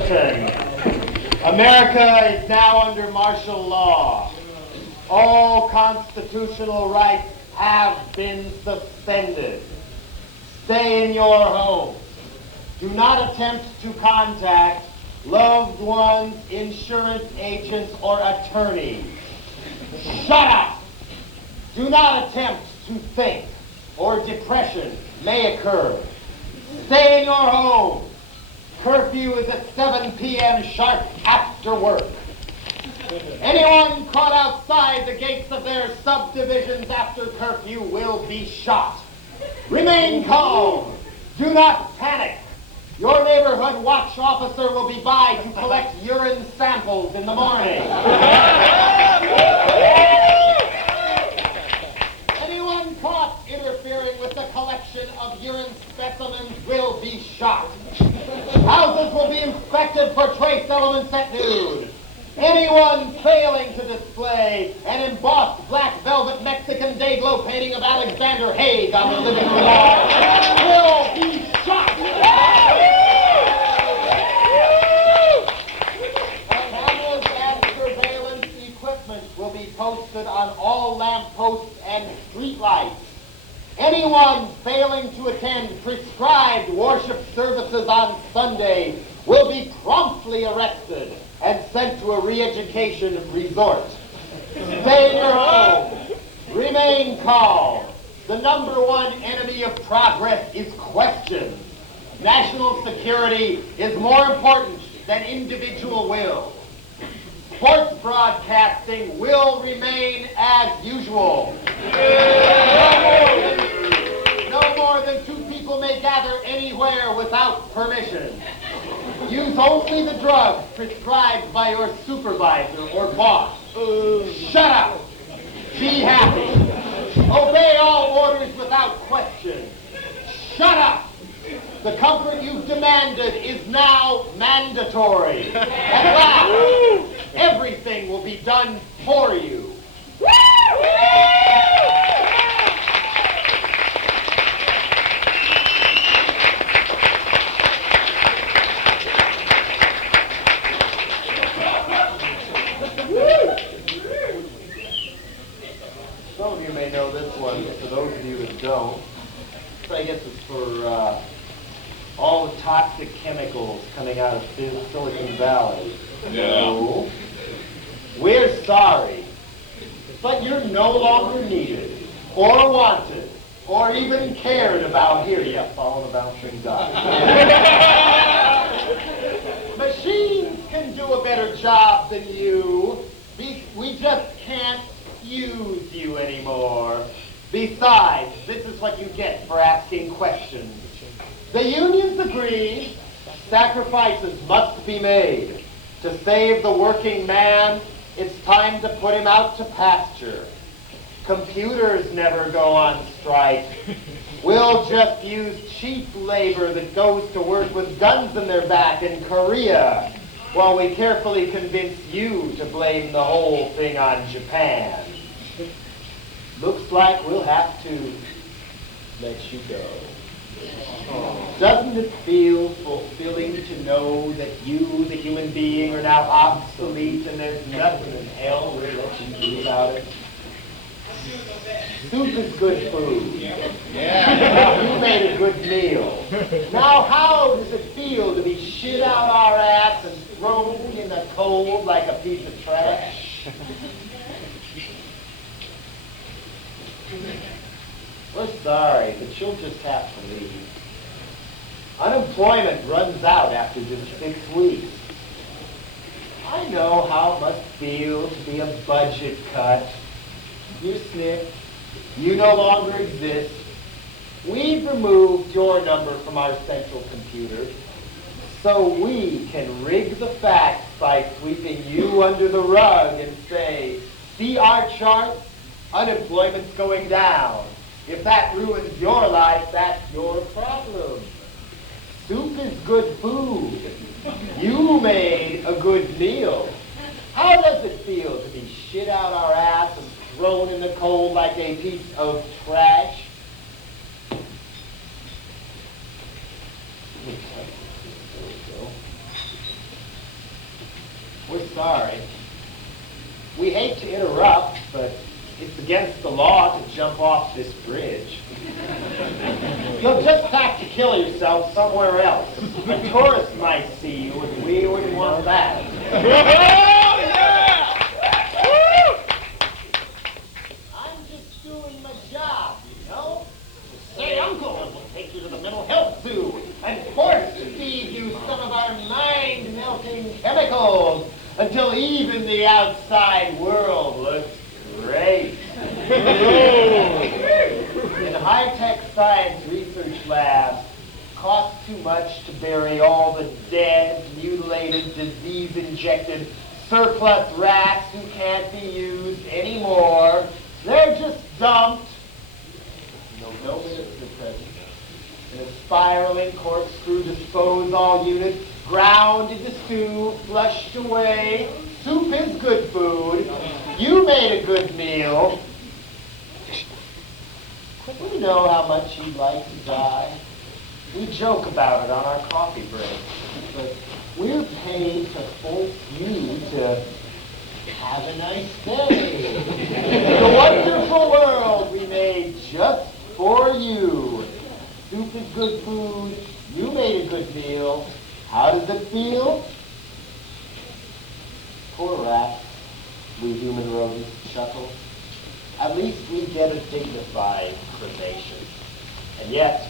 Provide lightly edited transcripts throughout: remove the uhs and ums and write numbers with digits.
America is now under martial law. All constitutional rights have been suspended. Stay in your home. Do not attempt to contact loved ones, insurance agents, or attorneys. Shut up! Do not attempt to think, or depression may occur. Stay in your home. Curfew is at 7 p.m. sharp after work. Anyone caught outside the gates of their subdivisions after curfew will be shot. Remain calm. Do not panic. Your neighborhood watch officer will be by to collect urine samples in the morning. Anyone caught interfering with the collection of urine specimens will be shot. Houses will be inspected for trace elements at noon. Anyone failing to display an embossed black velvet Mexican Day-Glow painting of Alexander Haig on the living room wall will be shot. Cameras and surveillance equipment will be posted on all lampposts and streetlights. Anyone failing to attend prescribed worship services on Sunday will be promptly arrested and sent to a re-education resort. Stay in your home. Remain calm. The number one enemy of progress is questions. National security is more important than individual will. Sports broadcasting will remain as usual. No more than 2 people may gather anywhere without permission. Use only the drugs prescribed by your supervisor or boss. Shut up. Be happy. Obey all orders without question. Shut up. The comfort you've demanded is now mandatory. At last, everything will be done for you. Some of you may know this one, but for those of you that don't, I guess it's for all the toxic chemicals coming out of Silicon Valley. No. We're sorry, but you're no longer needed, or wanted, or even cared about. Here, you follow the bouncing dot. Machines can do a better job than you. We just can't use you anymore. Besides, this is what you get for asking questions. The unions agree sacrifices must be made. To save the working man, it's time to put him out to pasture. Computers never go on strike. We'll just use cheap labor that goes to work with guns in their back in Korea, while we carefully convince you to blame the whole thing on Japan. Looks like we'll have to let you go. Doesn't it feel fulfilling to know that you, the human being, are now obsolete and there's nothing in hell we'll let you do about it? Soup is good food. Yeah. You made a good meal. Now how does it feel to be shit out our ass and thrown in the cold like a piece of trash? We're sorry, but you'll just have to leave. Unemployment runs out after just 6 weeks. I know how it must feel to be a budget cut. You sniff. You no longer exist. We've removed your number from our central computer so we can rig the facts by sweeping you under the rug and say, see our chart? Unemployment's going down. If that ruins your life, that's your problem. Soup is good food. You made a good meal. How does it feel to be shit out our ass and thrown in the cold like a piece of trash? sorry. We hate to interrupt, but it's against the law to jump off this bridge. You'll just have to kill yourself somewhere else. A tourist might see you, and we wouldn't want that. I'm just doing my job, you know? Say, Uncle, we'll take you to the mental health zoo and force feed you some of our mind-melting chemicals until even the outside world looks great. In high-tech science research labs, costs too much to bury all the dead, mutilated, disease-injected, surplus rats who can't be used anymore. They're just dumped. No minutes to present. In a spiraling corkscrew disposal unit, ground into stew, flushed away. Soup is good food. You made a good meal. We know how much you'd like to die. We joke about it on our coffee break. But we're paid to force you to have a nice day. The wonderful world we made just for you. Soup is good food. You made a good meal. How does it feel? Poor rats, we human rodents, Shuttle. At least we get a dignified cremation. And yet,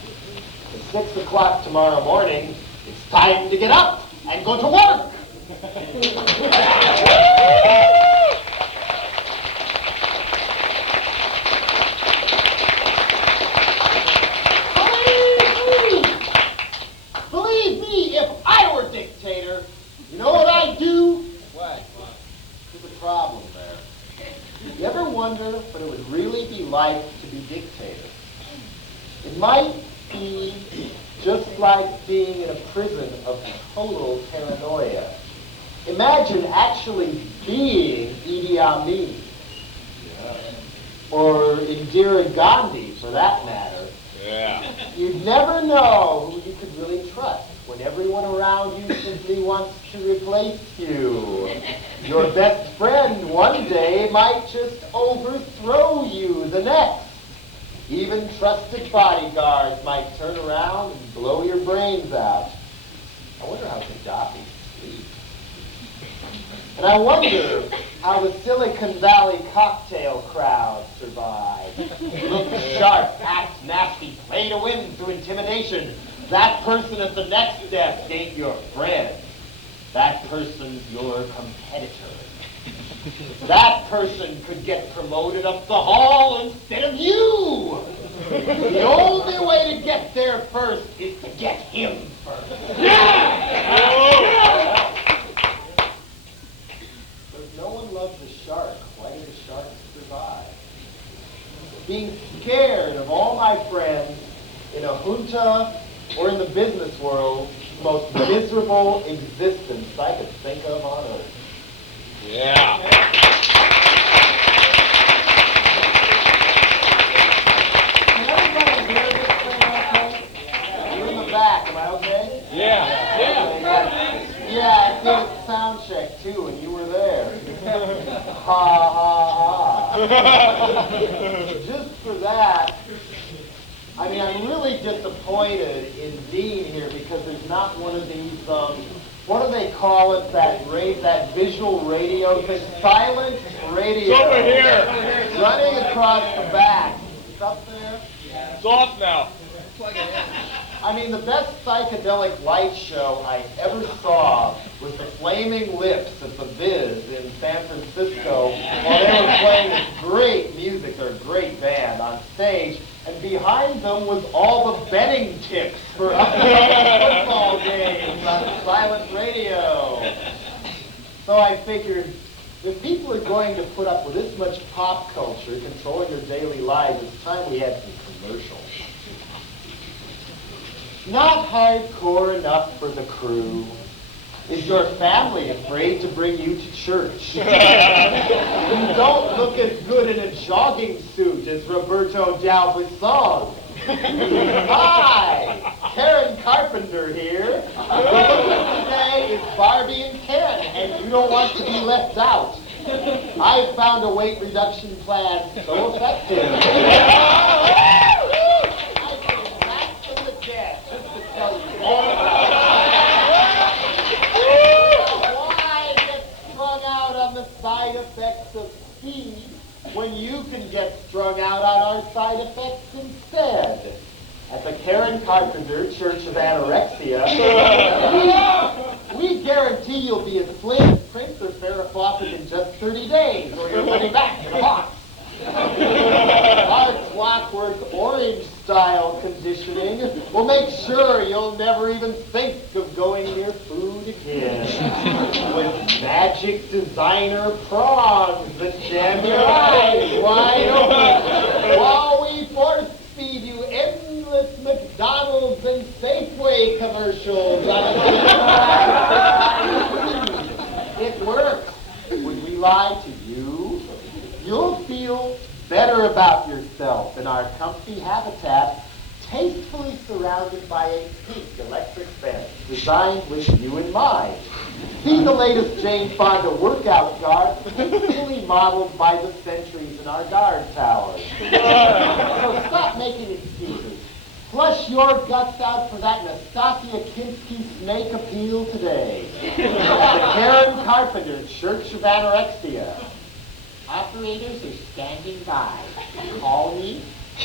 at 6 o'clock tomorrow morning, it's time to get up and go to work. Believe me, if I were dictator, you know what I'd do? What? There's a problem there. You ever wonder what it would really be like to be dictator? It might be just like being in a prison of total paranoia. Imagine actually being Idi Amin. Yeah. Or Indira Gandhi, for that matter. Yeah. You'd never know who you could really trust when everyone around you simply wants to replace you. Your best friend one day might just overthrow you the next. Even trusted bodyguards might turn around and blow your brains out. I wonder how Gaddafi sleeps. And I wonder how the Silicon Valley cocktail crowd survived. Look sharp, act nasty, play to win through intimidation. That person at the next desk ain't your friend. That person's your competitor. That person could get promoted up the hall instead of you. The only way to get there first is to get him first. Yeah! But no one loves a shark. Why do the sharks survive? Being scared of all my friends in a junta or in the business world, the most miserable existence I could think of on earth. Yeah. Can everybody hear this thing okay? You're in the back, am I okay? Yeah. Yeah, I did a sound check too, and you were there. Ha ha ha. Just for that, I mean, I'm really disappointed in Dean here because there's not one of these, what do they call it, that visual radio thing? Silent radio. It's over here. Running across the back. It's up there. It's off now. Plug it in. I mean, the best psychedelic light show I ever saw was the Flaming Lips at the Viz in San Francisco while they were playing this great music. They're a great band on stage. And behind them was all the betting tips for upcoming football games on silent radio. So I figured, if people are going to put up with this much pop culture controlling their daily lives, it's time we had some commercials. Not hardcore enough for the crew. Is your family afraid to bring you to church? You don't look as good in a jogging suit as Roberto D'Albisson. Hi, Karen Carpenter here. The look today is Barbie and Ken, and you don't want to be left out. I've found a weight reduction plan so effective. I came back from the dead just to tell you all about it. Why get strung out on the side effects of speed when you can get strung out on our side effects instead? At the Karen Carpenter Church of Anorexia, we guarantee you'll be as slim as Prince or Farrah Fawcett in just 30 days, or you're running back in a box. Our clockwork orange-style conditioning will make sure you'll never even think of going near food again. With magic designer prongs that jam your eyes wide open, while we force feed you endless McDonald's and Safeway commercials. It works. Would we lie to you? You'll feel better about yourself in our comfy habitat, tastefully surrounded by a pink electric fence designed with you in mind. See the latest Jane Fonda workout garb, fully modeled by the sentries in our guard towers. So stop making excuses. Flush your guts out for that Nastasia Kinski snake appeal today. At the Karen Carpenter Church of Anorexia. Operators are standing by. Call me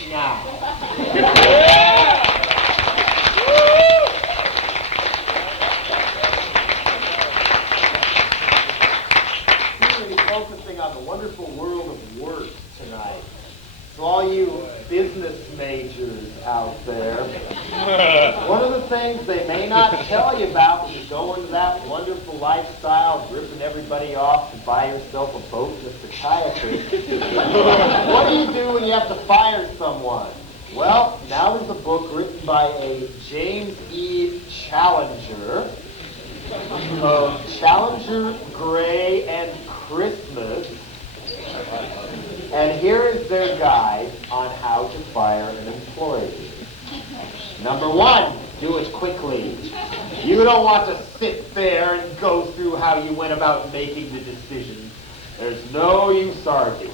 now. Focusing on the wonderful world of work tonight. So all you business majors out there, one of the things they may not tell you about when you go into that wonderful lifestyle, ripping everybody off to buy yourself a boat and a psychiatrist. What do you do when you have to fire someone? Well, now there's a book written by a James E. Challenger, Challenger, Gray, and Christmas. And here is their guide on how to fire an employee. Number 1, do it quickly. You don't want to sit there and go through how you went about making the decision. There's no use arguing.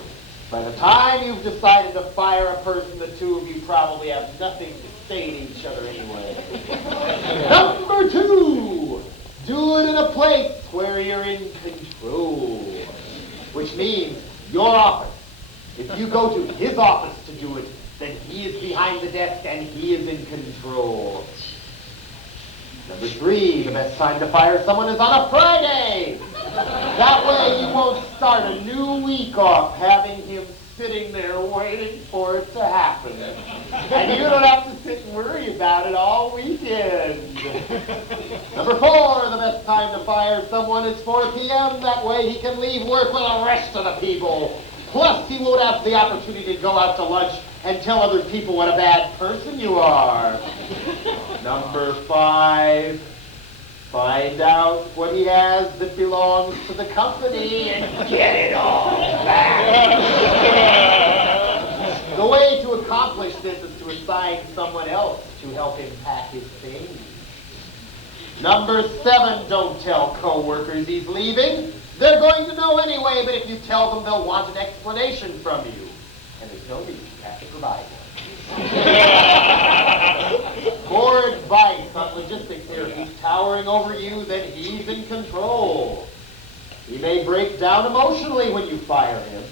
By the time you've decided to fire a person, the two of you probably have nothing to say to each other anyway. Number 2, do it in a place where you're in control, which means your office. If you go to his office to do it, then he is behind the desk and he is in control. Number 3, the best time to fire someone is on a Friday. That way you won't start a new week off having him sitting there waiting for it to happen. And you don't have to sit and worry about it all weekend. Number 4, the best time to fire someone is 4 p.m. That way he can leave work with the rest of the people. Plus, he won't have the opportunity to go out to lunch and tell other people what a bad person you are. Number 5, find out what he has that belongs to the company and get it all back. The way to accomplish this is to assign someone else to help him pack his things. Number 7, don't tell co-workers he's leaving. They're going to know anyway, but if you tell them, they'll want an explanation from you. And there's no need you have to provide one. For advice on logistics here, if he's towering over you, then he's in control. He may break down emotionally when you fire him,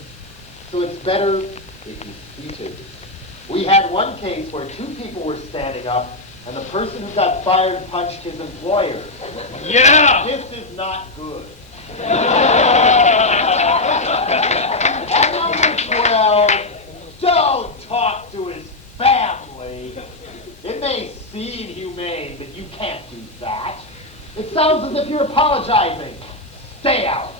so it's better if he's seated. We had one case where 2 people were standing up, and the person who got fired punched his employer. Yeah! This is not good. And number 12, don't talk to his family. It may seem humane, but you can't do that. It sounds as if you're apologizing. Stay out.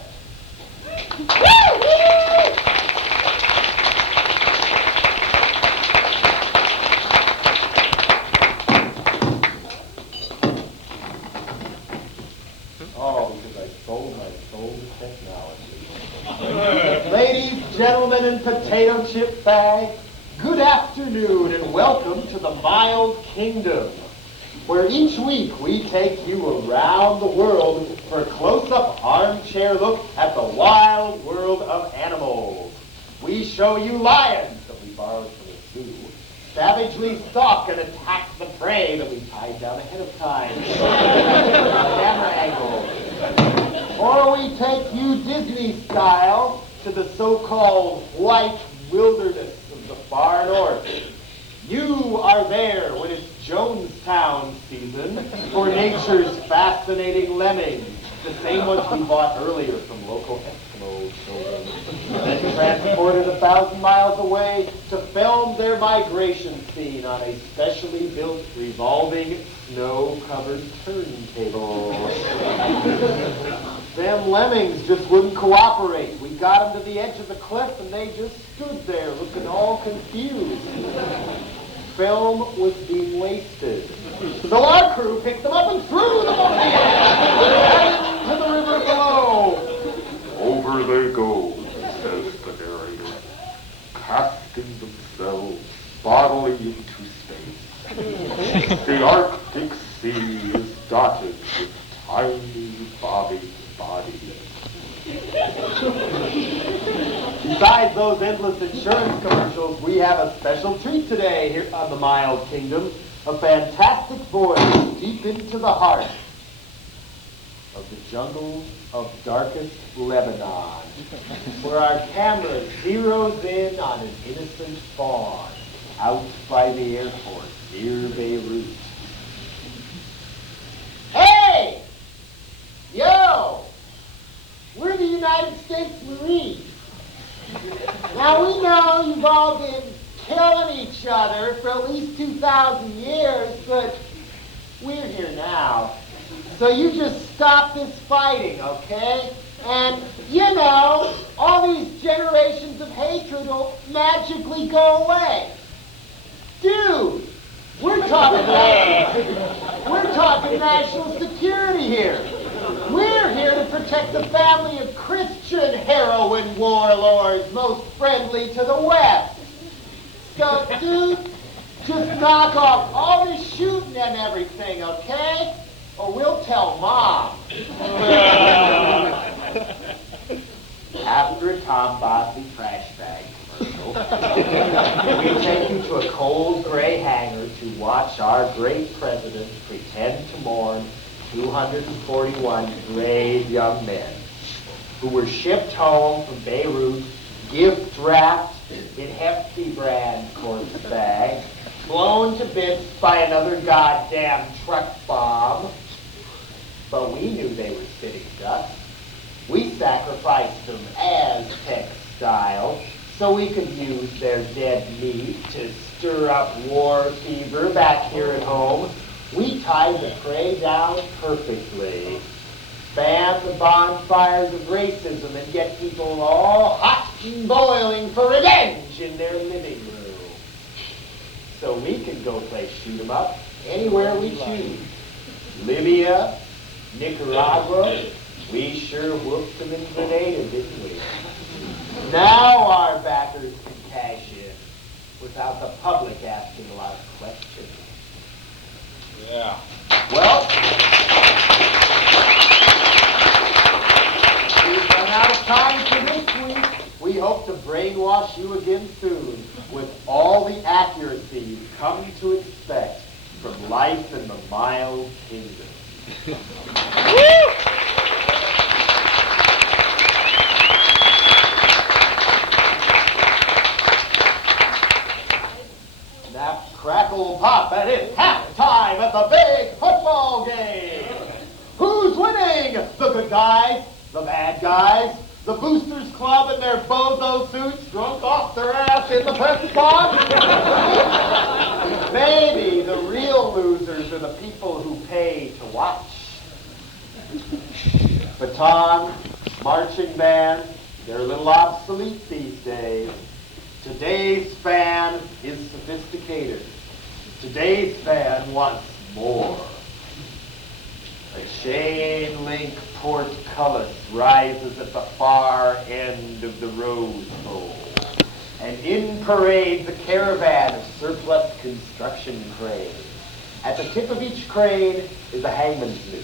Oh, because I sold my soul to technology. Ladies, gentlemen, and potato chip bag, good afternoon and welcome to the mild kingdom. where each week we take you around the world for a close-up armchair look at the wild world of animals. We show you lions that we borrowed from the zoo, savagely stalk and attack the prey that we tied down ahead of time. Camera angle. Or we take you Disney style to the so-called white wilderness of the far north. You are there when it's Jonestown season for nature's fascinating lemmings, the same ones we bought earlier from local Eskimo children, then transported 1,000 miles away to film their migration scene on a specially built revolving snow-covered turntable. Them lemmings just wouldn't cooperate. We got them to the edge of the cliff and they just stood there looking all confused. Film was being wasted. So our crew picked them up and threw them over the edge to the river below. Over they go, says the narrator, casting themselves bodily into space. The Arctic Sea is dotted with tiny bobbing bodies. Besides those endless insurance commercials, we have a special treat today here on the Mild Kingdom. A fantastic voyage deep into the heart of the jungles of darkest Lebanon, where our camera zeroes in on an innocent fawn out by the airport near Beirut. Hey! Yo! We're the United States Marines. Now we know you've all been killing each other for at least 2,000 years, but we're here now. So you just stop this fighting, okay? And, you know, all these generations of hatred will magically go away. Dude, we're talking national security here. We're here to protect the family of Christian heroin warlords most friendly to the West. So, dude, just knock off all this shooting and everything, okay? Or we'll tell Mom. After a Tom Bosley trash bag commercial, we take you to a cold gray hangar to watch our great president pretend to mourn 241 brave young men who were shipped home from Beirut, gift wrapped in Hefty brand corpse bags, blown to bits by another goddamn truck bomb. But we knew they were sitting ducks. We sacrificed them Aztec style so we could use their dead meat to stir up war fever back here at home. We tied the prey down perfectly, fan the bonfires of racism, and get people all hot and boiling for revenge in their living room. So we can go play shoot 'em up anywhere we choose. Libya, Nicaragua, we sure whooped them in Grenada, didn't we? Now our backers can cash in without the public asking a lot of questions. Yeah. Well, we've run out of time for this week. We hope to brainwash you again soon with all the accuracy you've come to expect from life in the Mild Kingdom. Snap, crackle, pop, and it's halftime at the big football game. Who's winning? The good guys, the bad guys, the Boosters Club in their bozo suits drunk off their ass in the press box? Maybe the real losers are the people who pay to watch. Baton, marching band, they're a little obsolete these days. Today's fan is sophisticated. Today's fan wants more. A chain link portcullis rises at the far end of the Rose Bowl. And in parades a caravan of surplus construction cranes. At the tip of each crane is a hangman's noose.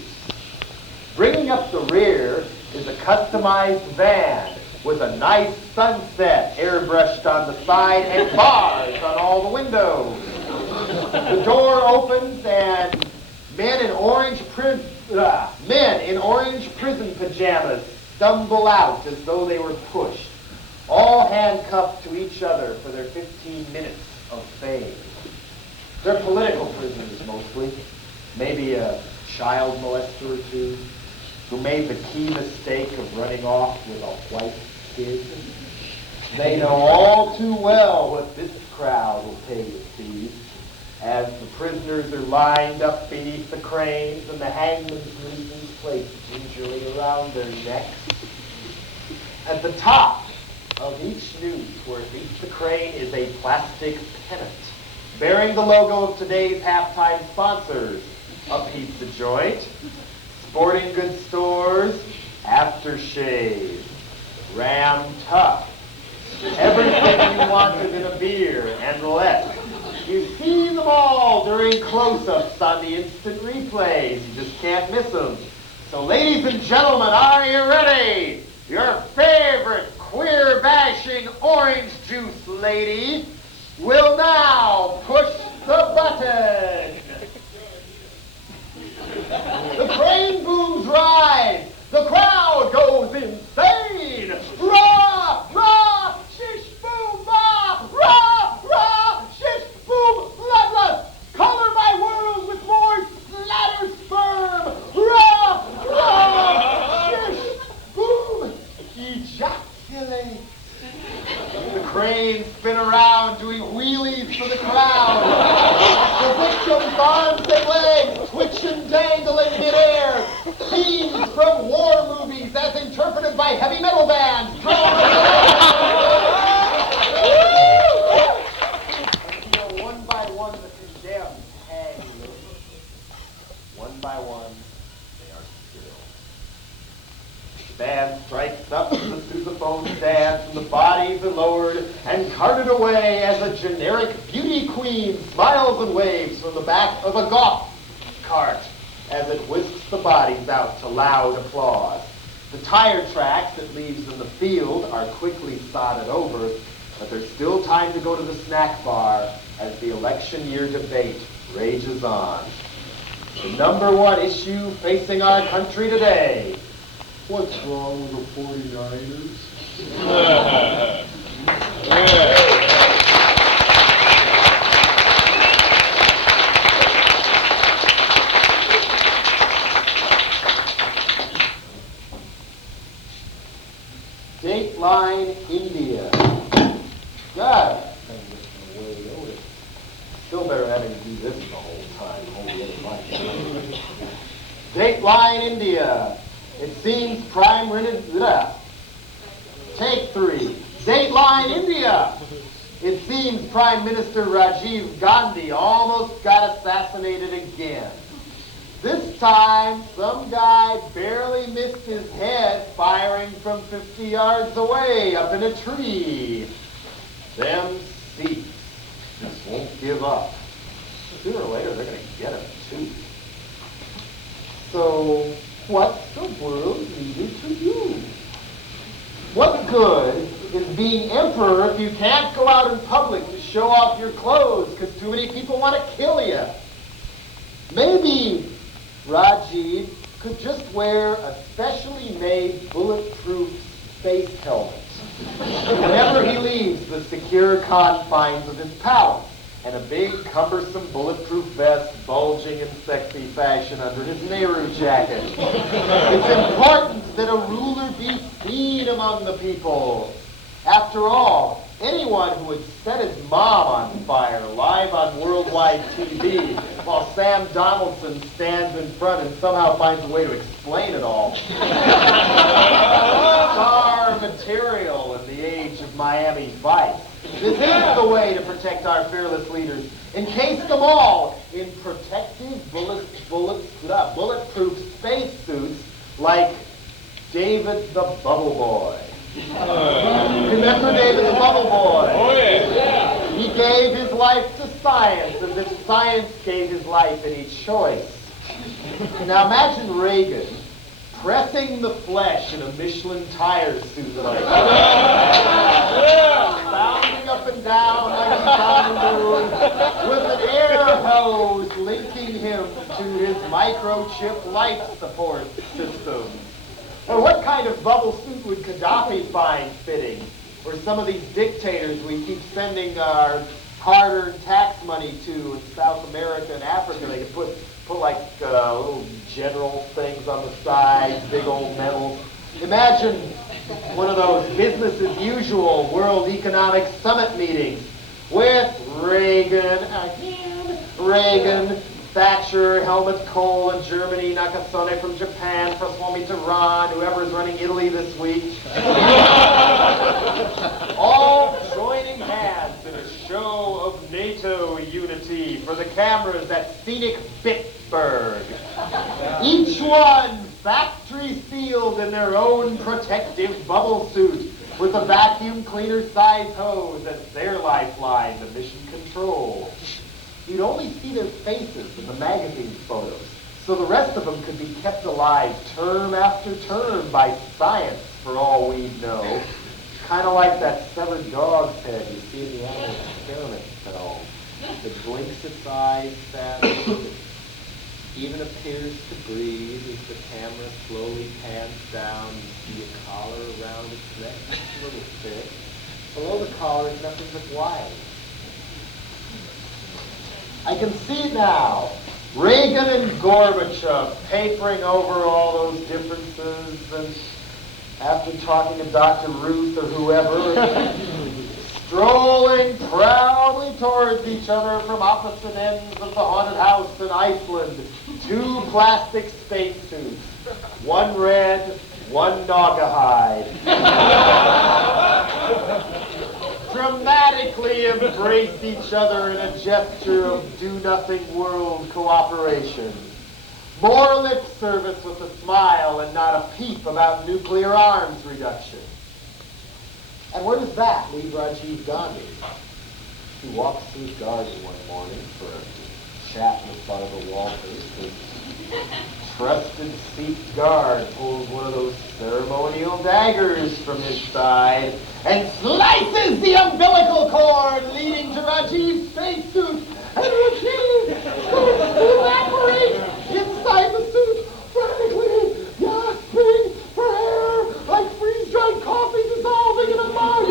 Bringing up the rear is a customized van with a nice sunset airbrushed on the side and bars on all the windows. The door opens and men in orange prison pajamas stumble out as though they were pushed, all handcuffed to each other for their 15 minutes of fame. They're political prisoners mostly, maybe a child molester or two, who made the key mistake of running off with a white kid. They know all too well what this crowd will pay to see, as the prisoners are lined up beneath the cranes and the hangman's nooses placed gingerly around their necks. At the top of each noose where it meets the crane is a plastic pennant bearing the logo of today's halftime sponsors: a pizza joint, sporting goods stores, aftershave, Ram Tough, everything you wanted in a beer, and roulette. You see them all during close-ups on the instant replays. You just can't miss them. So ladies and gentlemen, are you ready? Your favorite queer-bashing orange juice lady will now push the button. The crane booms rise. The crowd goes insane. Rah, rah, shish, boom, bah, rah, rah, shish, boom, bloodlust. Color my world with more splatter sperm. Rah, rah, shish, boom, ejaculate. The cranes spin around doing wheelies for the crowd. The victim's arms and legs twitch and dangle in midair. Scenes from war movies as interpreted by heavy metal bands. One by one, the condemned hang loose. One by one, they are still. The band strikes up to the sousaphone dance, and the bodies are lowered and carted away as a generic beauty queen smiles and waves from the back of a golf cart as it whisks the bodies out to loud applause. The tire tracks it leaves in the field are quickly sodded over, but there's still time to go to the snack bar as the election year debate rages on. The number one issue facing our country today: what's wrong with the 49ers? Dateline India. God, I'm getting way over it. Still better having to do this the whole time. Holy other money. Dateline India. It seems Take 3. Dateline India. It seems Prime Minister Rajiv Gandhi almost got assassinated again. This time, some guy barely missed his head firing from 50 yards away up in a tree. Them Sikhs just won't give up. Sooner or later, they're going to get him, too. So, what's the world leader to do? What good is being emperor if you can't go out in public to show off your clothes because too many people want to kill you? Maybe Rajiv could just wear a specially made bulletproof space helmet whenever he leaves the secure confines of his palace, and a big, cumbersome, bulletproof vest bulging in sexy fashion under his Nehru jacket. It's important that a ruler be seen among the people. After all, anyone who would set his mom on fire live on worldwide TV while Sam Donaldson stands in front and somehow finds a way to explain it all. Star material in the age of Miami Vice. This is the way to protect our fearless leaders. Encase them all in protective bulletproof spacesuits like David the Bubble Boy. Remember David the Bubble Boy? Oh, yeah. He gave his life to science as if science gave his life any choice. Now imagine Reagan pressing the flesh in a Michelin tire suit like that. Bounding up and down like he's on the moon, with an air hose linking him to his microchip life support system. Or what kind of bubble suit would Gaddafi find fitting? Or some of these dictators we keep sending our hard-earned tax money to in South America and Africa. They could put like little general things on the side, big old medals. Imagine one of those business as usual World Economic Summit meetings with Reagan, Thatcher, Helmut Kohl in Germany, Nakasone from Japan, François Mitterrand, whoever is running Italy this week. All joining hands in a show of NATO unity for the cameras at scenic Bitburg. Each one factory sealed in their own protective bubble suit with a vacuum cleaner size hose as their lifeline to mission control. You'd only see their faces in the magazine photos, so the rest of them could be kept alive term after term by science, for all we'd know. Kind of like that severed dog's head you see in the animal experiment film. It blinks its eyes sadly, even appears to breathe as the camera slowly pans down. You see a collar around its neck, it's a little thick. Below the collar is nothing but wire. I can see now Reagan and Gorbachev papering over all those differences, and after talking to Dr. Ruth or whoever, strolling proudly towards each other from opposite ends of the haunted house in Iceland, 2 plastic spacesuits, one red, one naugahyde. Dramatically embrace each other in a gesture of do-nothing world cooperation. More lip service with a smile and not a peep about nuclear arms reduction. And where does that leave Rajiv Gandhi? He walks through his garden one morning for a chat with Barbara Walters. His trusted Sikh guard pulls one of those ceremonial daggers from his side and slices the umbilical cord leading to Rajiv's spacesuit. And Rajiv starts to evaporate inside the suit, frantically gasping for air like freeze-dried coffee dissolving in a mug.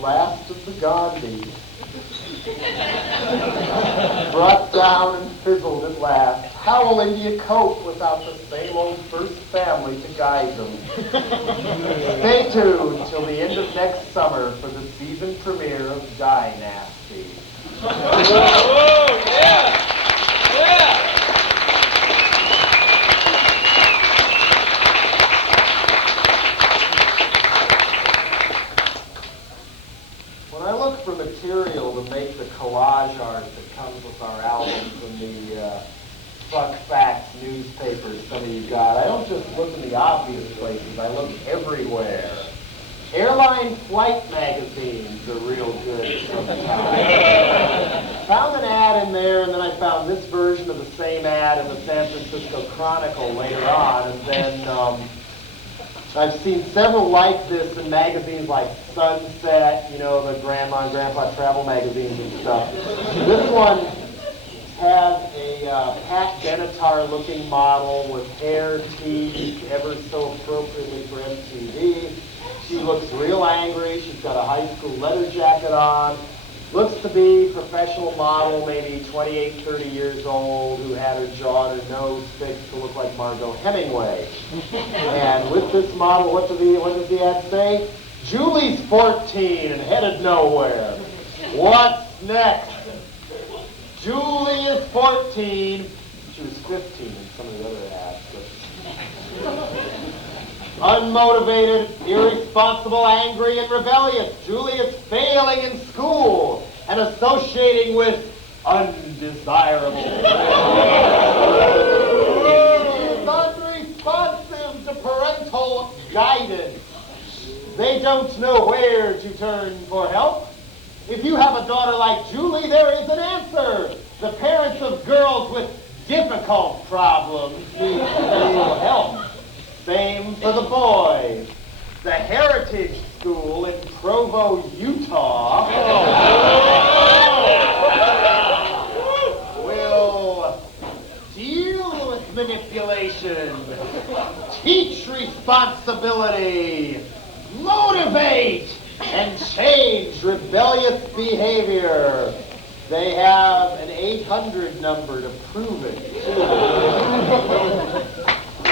Last of the Gandhi, brought down and fizzled at last. How will India cope without the same old first family to guide them? Stay tuned till the end of next summer for the season premiere of Dynasty. Whoa, yeah! Yeah! For material to make the collage art that comes with our albums and the Fuck Facts newspapers some of you got. I don't just look in the obvious places, I look everywhere. Airline flight magazines are real good sometimes. Found an ad in there, and then I found this version of the same ad in the San Francisco Chronicle later on, and then I've seen several like this in magazines like Sunset, you know, the Grandma and Grandpa travel magazines and stuff. This one has a Pat Benatar-looking model with hair teased ever so appropriately for MTV. She looks real angry. She's got a high school leather jacket on. Looks to be professional model, maybe 28, 30 years old, who had her jaw and her nose fixed to look like Margot Hemingway. And with this model, what does the ad say? Julie's 14 and headed nowhere. What's next? Julie is 14. She was 15 in some of the other ads. But unmotivated, irresponsible, angry, and rebellious. Julie is failing in school and associating with undesirable. Is unresponsive to parental guidance. They don't know where to turn for help. If you have a daughter like Julie, there is an answer. The parents of girls with difficult problems need special help. Same for the boys. The Heritage School in Provo, Utah will deal with manipulation, teach responsibility, motivate, and change rebellious behavior. They have an 800 number to prove it.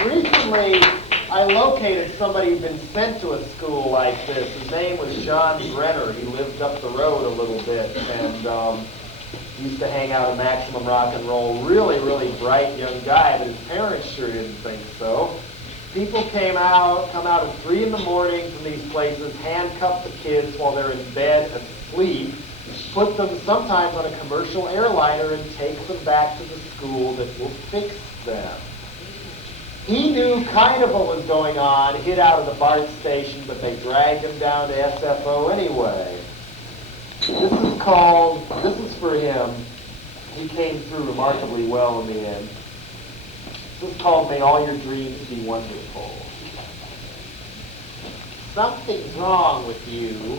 Recently, I located somebody who'd been sent to a school like this. His name was John Brenner. He lived up the road a little bit and used to hang out at Maximum Rock and Roll. Really, really bright young guy, but his parents sure didn't think so. People come out at 3 in the morning from these places, handcuff the kids while they're in bed asleep, put them sometimes on a commercial airliner and take them back to the school that will fix them. He knew kind of what was going on, hid out of the BART station, but they dragged him down to SFO anyway. This is for him. He came through remarkably well in the end. This is called May All Your Dreams Be Wonderful. Something's wrong with you.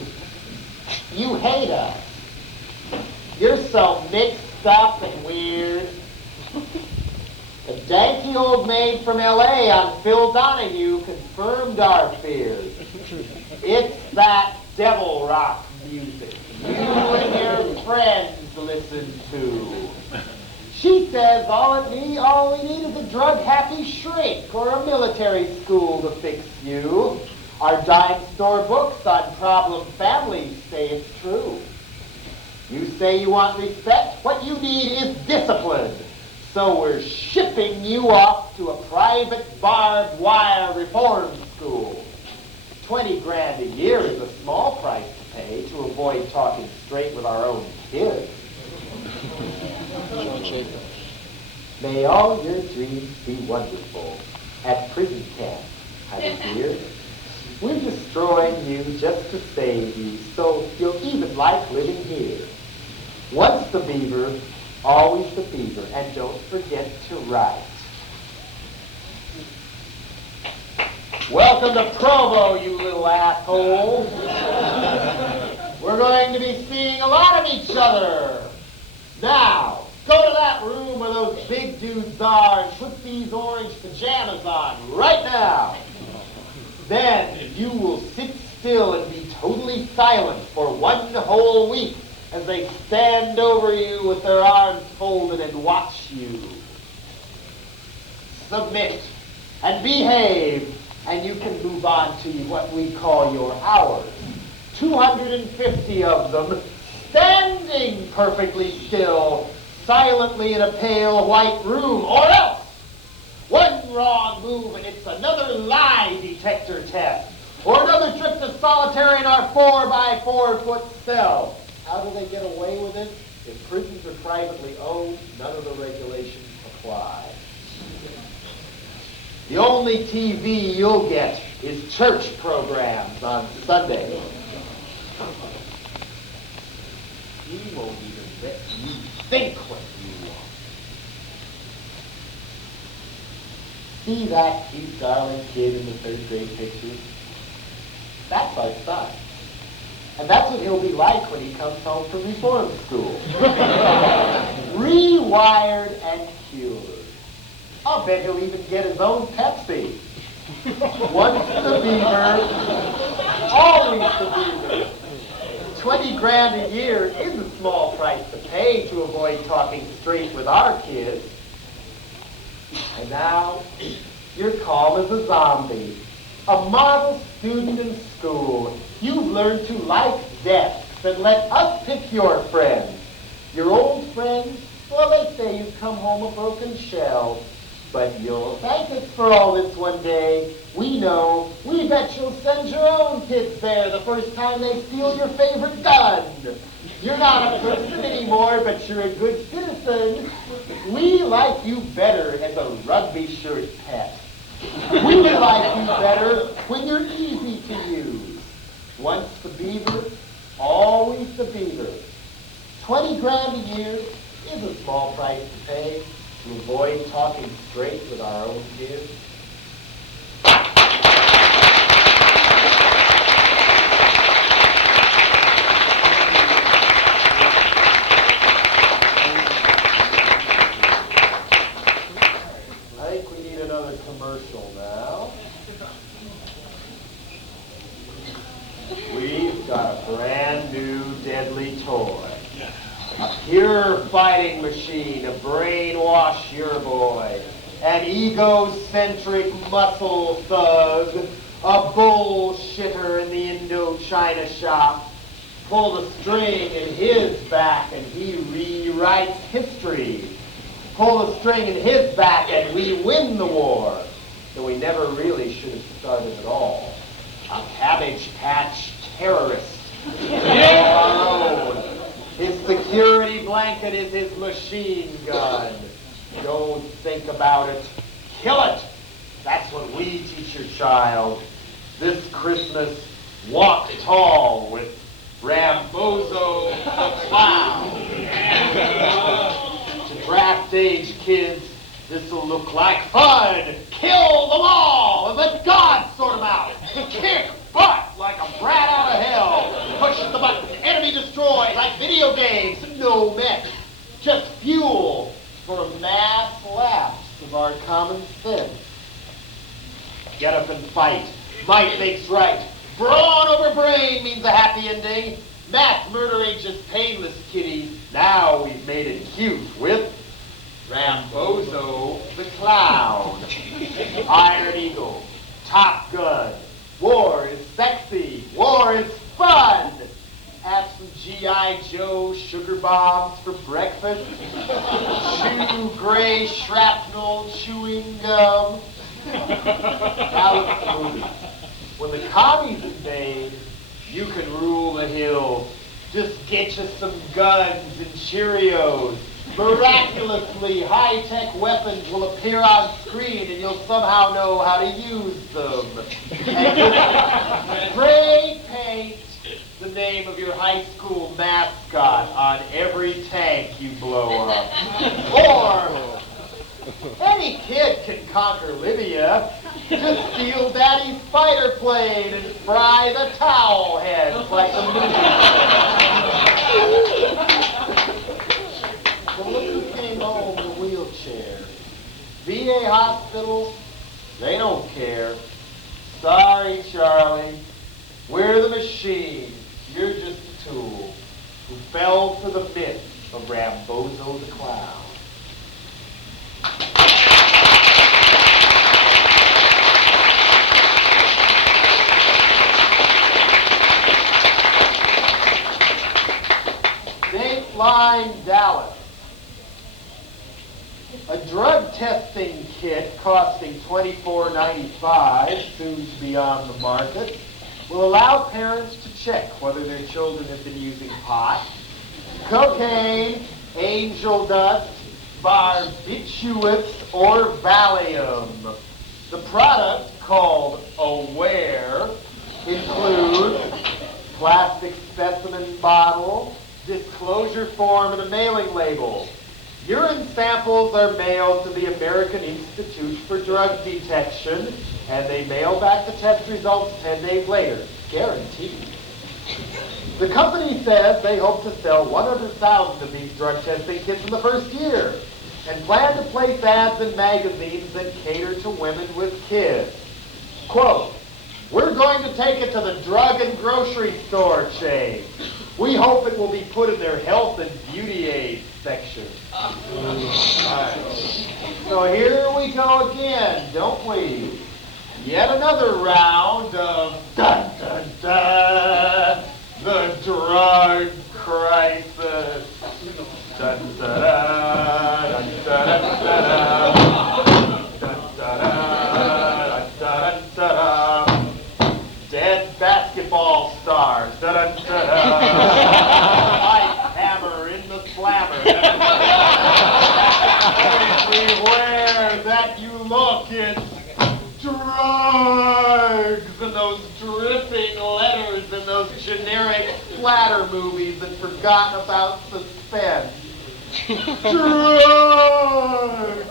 You hate us. You're so mixed up and weird. A danky old maid from L.A. on Phil Donahue confirmed our fears. It's that devil rock music you and your friends listen to. She says all we need is a drug-happy shrink or a military school to fix you. Our dime store books on problem families say it's true. You say you want respect. What you need is discipline. So we're shipping you off to a private barbed wire reform school. 20 grand a year is a small price to pay to avoid talking straight with our own kids. May all your dreams be wonderful at prison camp, honey dear. We're destroying you just to save you, so you'll even like living here. Once the beaver, always the beaver, and don't forget to write. Welcome to Provo, you little assholes. We're going to be seeing a lot of each other. Now, go to that room where those big dudes are and put these orange pajamas on right now. Then you will sit still and be totally silent for 1 whole week as they stand over you with their arms folded and watch you. Submit and behave, and you can move on to what we call your hours. 250 of them, standing perfectly still, silently in a pale white room, or else one wrong move and it's another lie detector test, or another trip to solitary in our 4x4-foot cell. How do they get away with it? If prisons are privately owned, none of the regulations apply. The only TV you'll get is church programs on Sunday. He won't even let you think what you want. See that cute darling kid in the 3rd grade picture? That's our son. And that's what he'll be like when he comes home from reform school. Rewired and cured. I'll bet he'll even get his own Pepsi. Once the beaver, always the beaver. 20 grand a year is a small price to pay to avoid talking straight with our kids. And now, you're calm as a zombie. A model student in school. You've learned to like desks and let us pick your friends. Your old friends, well, they say you've come home a broken shell. But you'll thank us for all this one day. We know. We bet you'll send your own kids there the first time they steal your favorite gun. You're not a person anymore, but you're a good citizen. We like you better as a rugby shirt pet. We like you better when you're easy to use. Once the beaver, always the beaver. 20 grand a year is a small price to pay to avoid talking straight with our own kids. I think we need another commercial now. We've got a brand new deadly toy. A pure fighting machine to brainwash your boy. An egocentric muscle thug. A bullshitter in the Indochina shop. Pull the string in his back and he rewrites history. Pull the string in his back and we win the war. Though we never really should have started at all. A Cabbage Patch terrorist. All our own. His security blanket is his machine gun. Don't think about it. Kill it. That's what we teach your child. This Christmas, walk tall with Rambozo the Clown. To draft-age kids, this'll look like fun. Kill them all and let God sort them out. Kick butt like a brat out of hell. Push the button. Enemy destroyed like video games. No mech. Just fuel for a mass lapse of our common sense. Get up and fight. Might makes right. Brawn over brain means a happy ending. Mass murder ain't just painless, kitty. Now we've made it cute with Rambozo the Clown. Iron Eagle. Top Gun. War is sexy. War is fun. Have some G.I. Joe sugar bombs for breakfast. Chew gray shrapnel chewing gum. Now look at the movie. When the commies invade, you can rule the hills. Just get you some guns and Cheerios. Miraculously, high-tech weapons will appear on screen and you'll somehow know how to use them. And spray paint the name of your high school mascot on every tank you blow up. Or, any kid can conquer Libya. Just steal Daddy's fighter plane and fry the towel heads like the So look who came home in a wheelchair. VA hospital, they don't care. Sorry, Charlie. We're the machine. You're just a tool who fell for the myth of Rambozo the Clown. Dateline Dallas. A drug testing kit costing $24.95, soon to be on the market, will allow parents to check whether their children have been using pot, cocaine, angel dust, barbiturates, or Valium. The product, called Aware, includes plastic specimen bottle, disclosure form, and a mailing label. Urine samples are mailed to the American Institute for Drug Detection, and they mail back the test results 10 days later. Guaranteed. The company says they hope to sell 100,000 of these drug testing kits in the first year, and plan to place ads in magazines that cater to women with kids. Quote, "We're going to take it to the drug and grocery store chain. We hope it will be put in their health and beauty aid section." All right. So here we go again, don't we? Yet another round of dun dun dun, the drug crisis. Dun dun dun dun dun dun. and basketball stars. Da-da-da-da. Ice hammer in the slammer. Everywhere that you look, it's drugs and those dripping letters and those generic splatter movies that forgot about suspense. Drugs!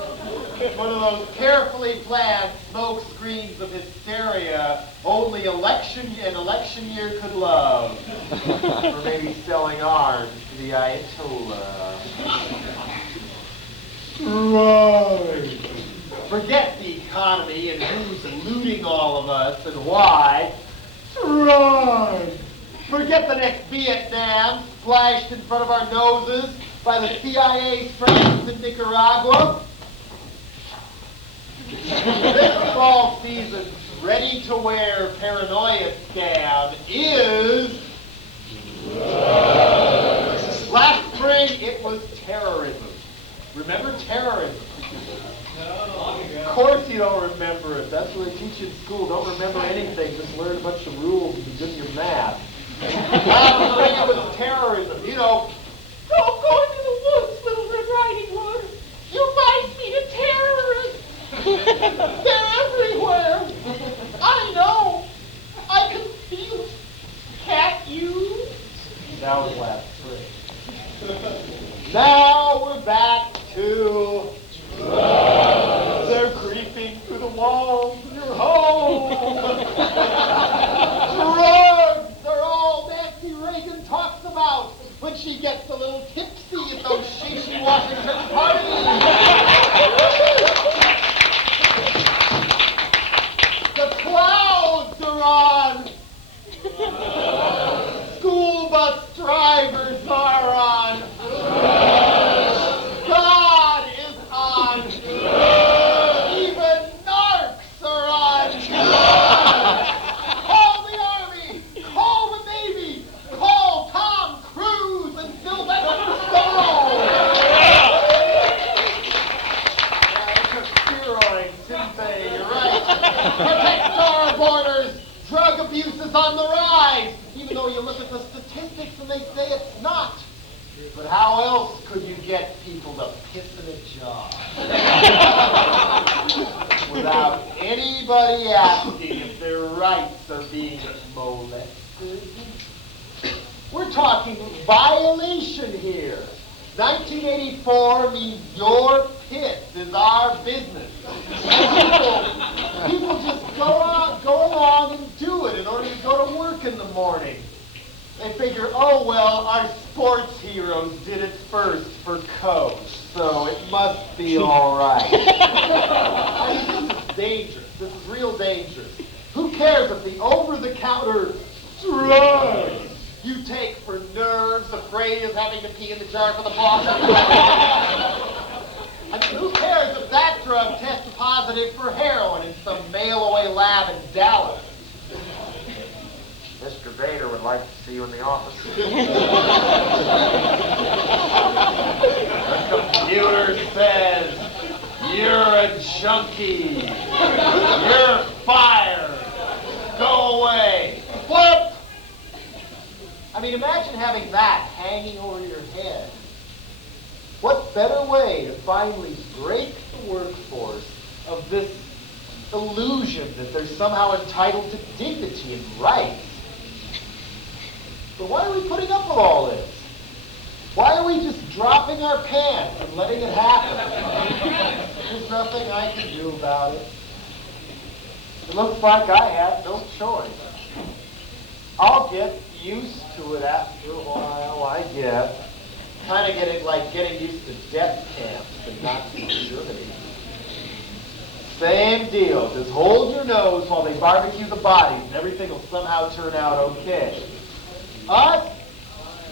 One of those carefully planned smoke screens of hysteria only an election year could love. Or maybe selling arms to the Ayatollah. Drugs! Forget the economy and who's looting all of us and why. Drugs! Forget the next Vietnam splashed in front of our noses by the CIA's friends in Nicaragua. This fall season's ready-to-wear paranoia scam is... Last spring, it was terrorism. Remember terrorism? Of course you don't remember it. That's what they teach you in school. Don't remember anything. Just learn a bunch of rules and be good in your math. Last spring, it was terrorism. You know, don't go into the woods, Little Red Riding Hood. You might meet a terrorist. They're everywhere. I know. I can feel it. Can't you? That was last spring. Now we're back to drugs. They're creeping through the walls of your home. Drugs are all Nancy Reagan talks about when she gets a little tipsy at those shishi Washington parties. The clouds are on. School bus drivers are on. God is on. Even narcs are on. Call the Army. Call the Navy. Call Tom Cruise and Sylvester Stallone. They took steroids, didn't they? You're right. Protect our borders. Drug abuse is on the rise. Even though you look at the statistics and they say it's not. But how else could you get people to piss in a jar? Without anybody asking if their rights are being molested? We're talking violation here. 1984 means your piss is our business. People just go along and do it in order to go to work in the morning. They figure, oh, well, our sports heroes did it first for Coach, so it must be all right. I mean, this is dangerous. This is real dangerous. Who cares if the over-the-counter drugs you take for nerves, afraid of having to pee in the jar for the boss? I mean, who cares if that drug tests positive for heroin in some mail-away lab in Dallas? Mr. Vader would like to see you in the office. The computer says, you're a junkie. You're fired. Go away. Flip! I mean, imagine having that hanging over your head. What better way to finally break the workforce of this illusion that they're somehow entitled to dignity and rights? But why are we putting up with all this? Why are we just dropping our pants and letting it happen? There's nothing I can do about it. It looks like I have no choice. I'll get used to it after a while, I guess. Kind of getting used to death camps in Nazi Germany. Same deal. Just hold your nose while they barbecue the bodies and everything will somehow turn out okay. Us,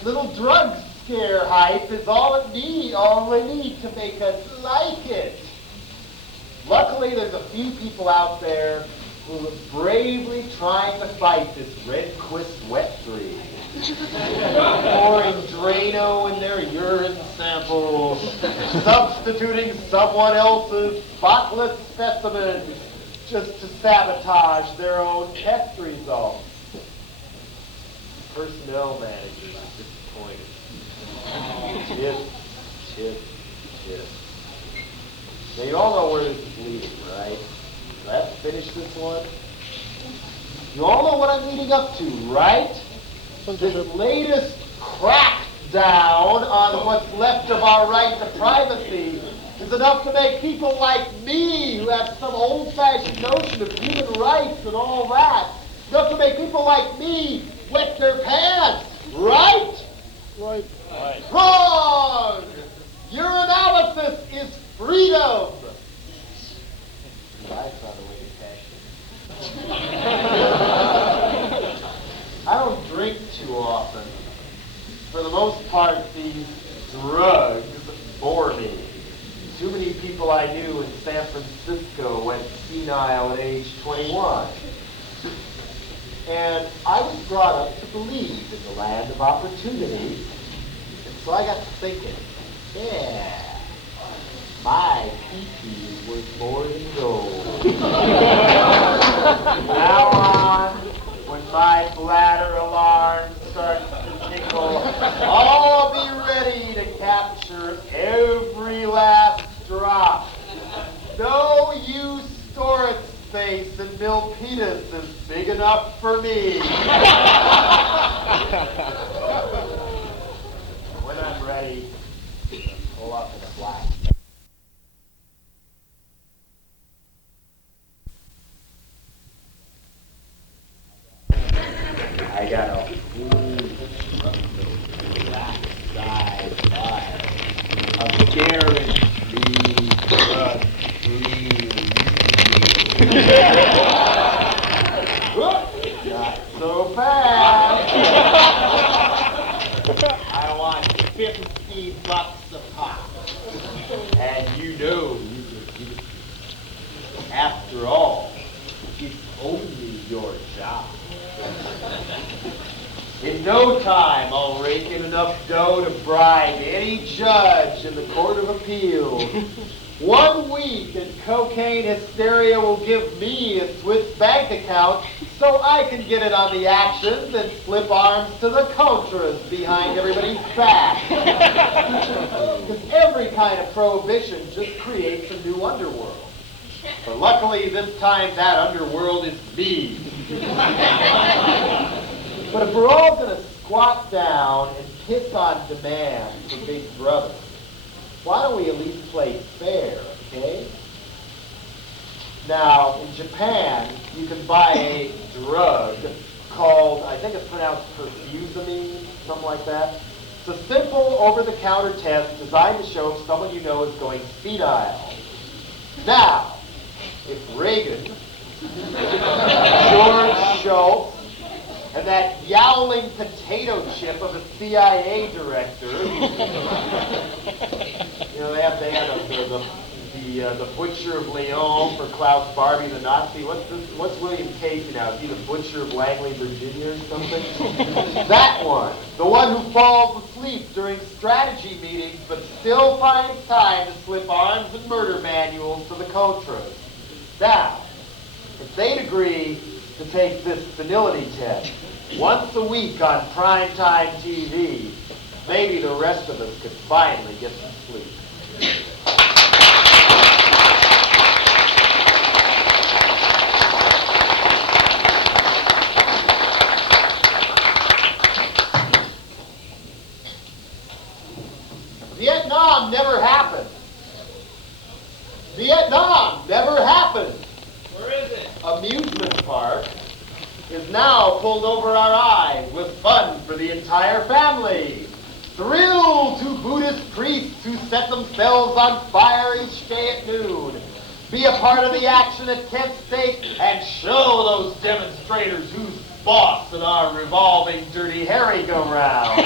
little drug scare hype is all they need to make us like it. Luckily, there's a few people out there who are bravely trying to fight this Redquist wet dream. Pouring Drano in their urine samples, substituting someone else's spotless specimens just to sabotage their own test results. personnel manager is disappointed. Tip, tip, tip. Now you all know where this is leading, right? Do I have to finish this one? You all know what I'm leading up to, right? This latest crackdown on what's left of our right to privacy is enough to make people like me, who have some old-fashioned notion of human rights and all that, enough to make people like me wet their pants, right? Right. Wrong! Your analysis is freedom! I found a way to cash in. I don't drink too often. For the most part, these drugs bore me. Too many people I knew in San Francisco went senile at age 21. And I was brought up to believe in the land of opportunity. And so I got to thinking, yeah, my pee-pee is worth more than gold. From now on, when my bladder alarm starts to tickle, I'll be ready to capture every last drop. No, you store it space in Milpitas is big enough for me. When I'm ready, pull up in a black. I got a black side file of guaranteed drug-free. Not so fast. I want $50 a pop. And you know you can get it. After all, it's only your job. In no time, I'll rake in enough dough to bribe any judge in the Court of Appeals. 1 week and cocaine hysteria will give me a Swiss bank account so I can get it on the actions and slip arms to the Contras behind everybody's back. Because every kind of prohibition just creates a new underworld. But luckily, this time that underworld is me. But if we're all going to squat down and piss on demand for Big Brother, why don't we at least play fair, okay? Now, in Japan, you can buy a drug called, I think it's pronounced perfuzamine, something like that. It's a simple over-the-counter test designed to show if someone you know is going senile. Now, if Reagan, George Shultz, and that yowling potato chip of a CIA director, you know, they have the Butcher of Lyon for Klaus Barbie the Nazi. What's William Casey now? Is he the Butcher of Langley, Virginia or something? That one. The one who falls asleep during strategy meetings but still finds time to slip arms and murder manuals to the Contras. Now, if they'd agree to take this senility test once a week on primetime TV, maybe the rest of us could finally get some sleep. Vietnam never happened. Vietnam never happened. Where is it? Amusement park is now pulled over our eyes with fun for the entire family. Thrill to Buddhist priests who set themselves on fire each day at noon. Be a part of the action at Kent State and show those demonstrators who's boss in our revolving Dirty Harry go-round.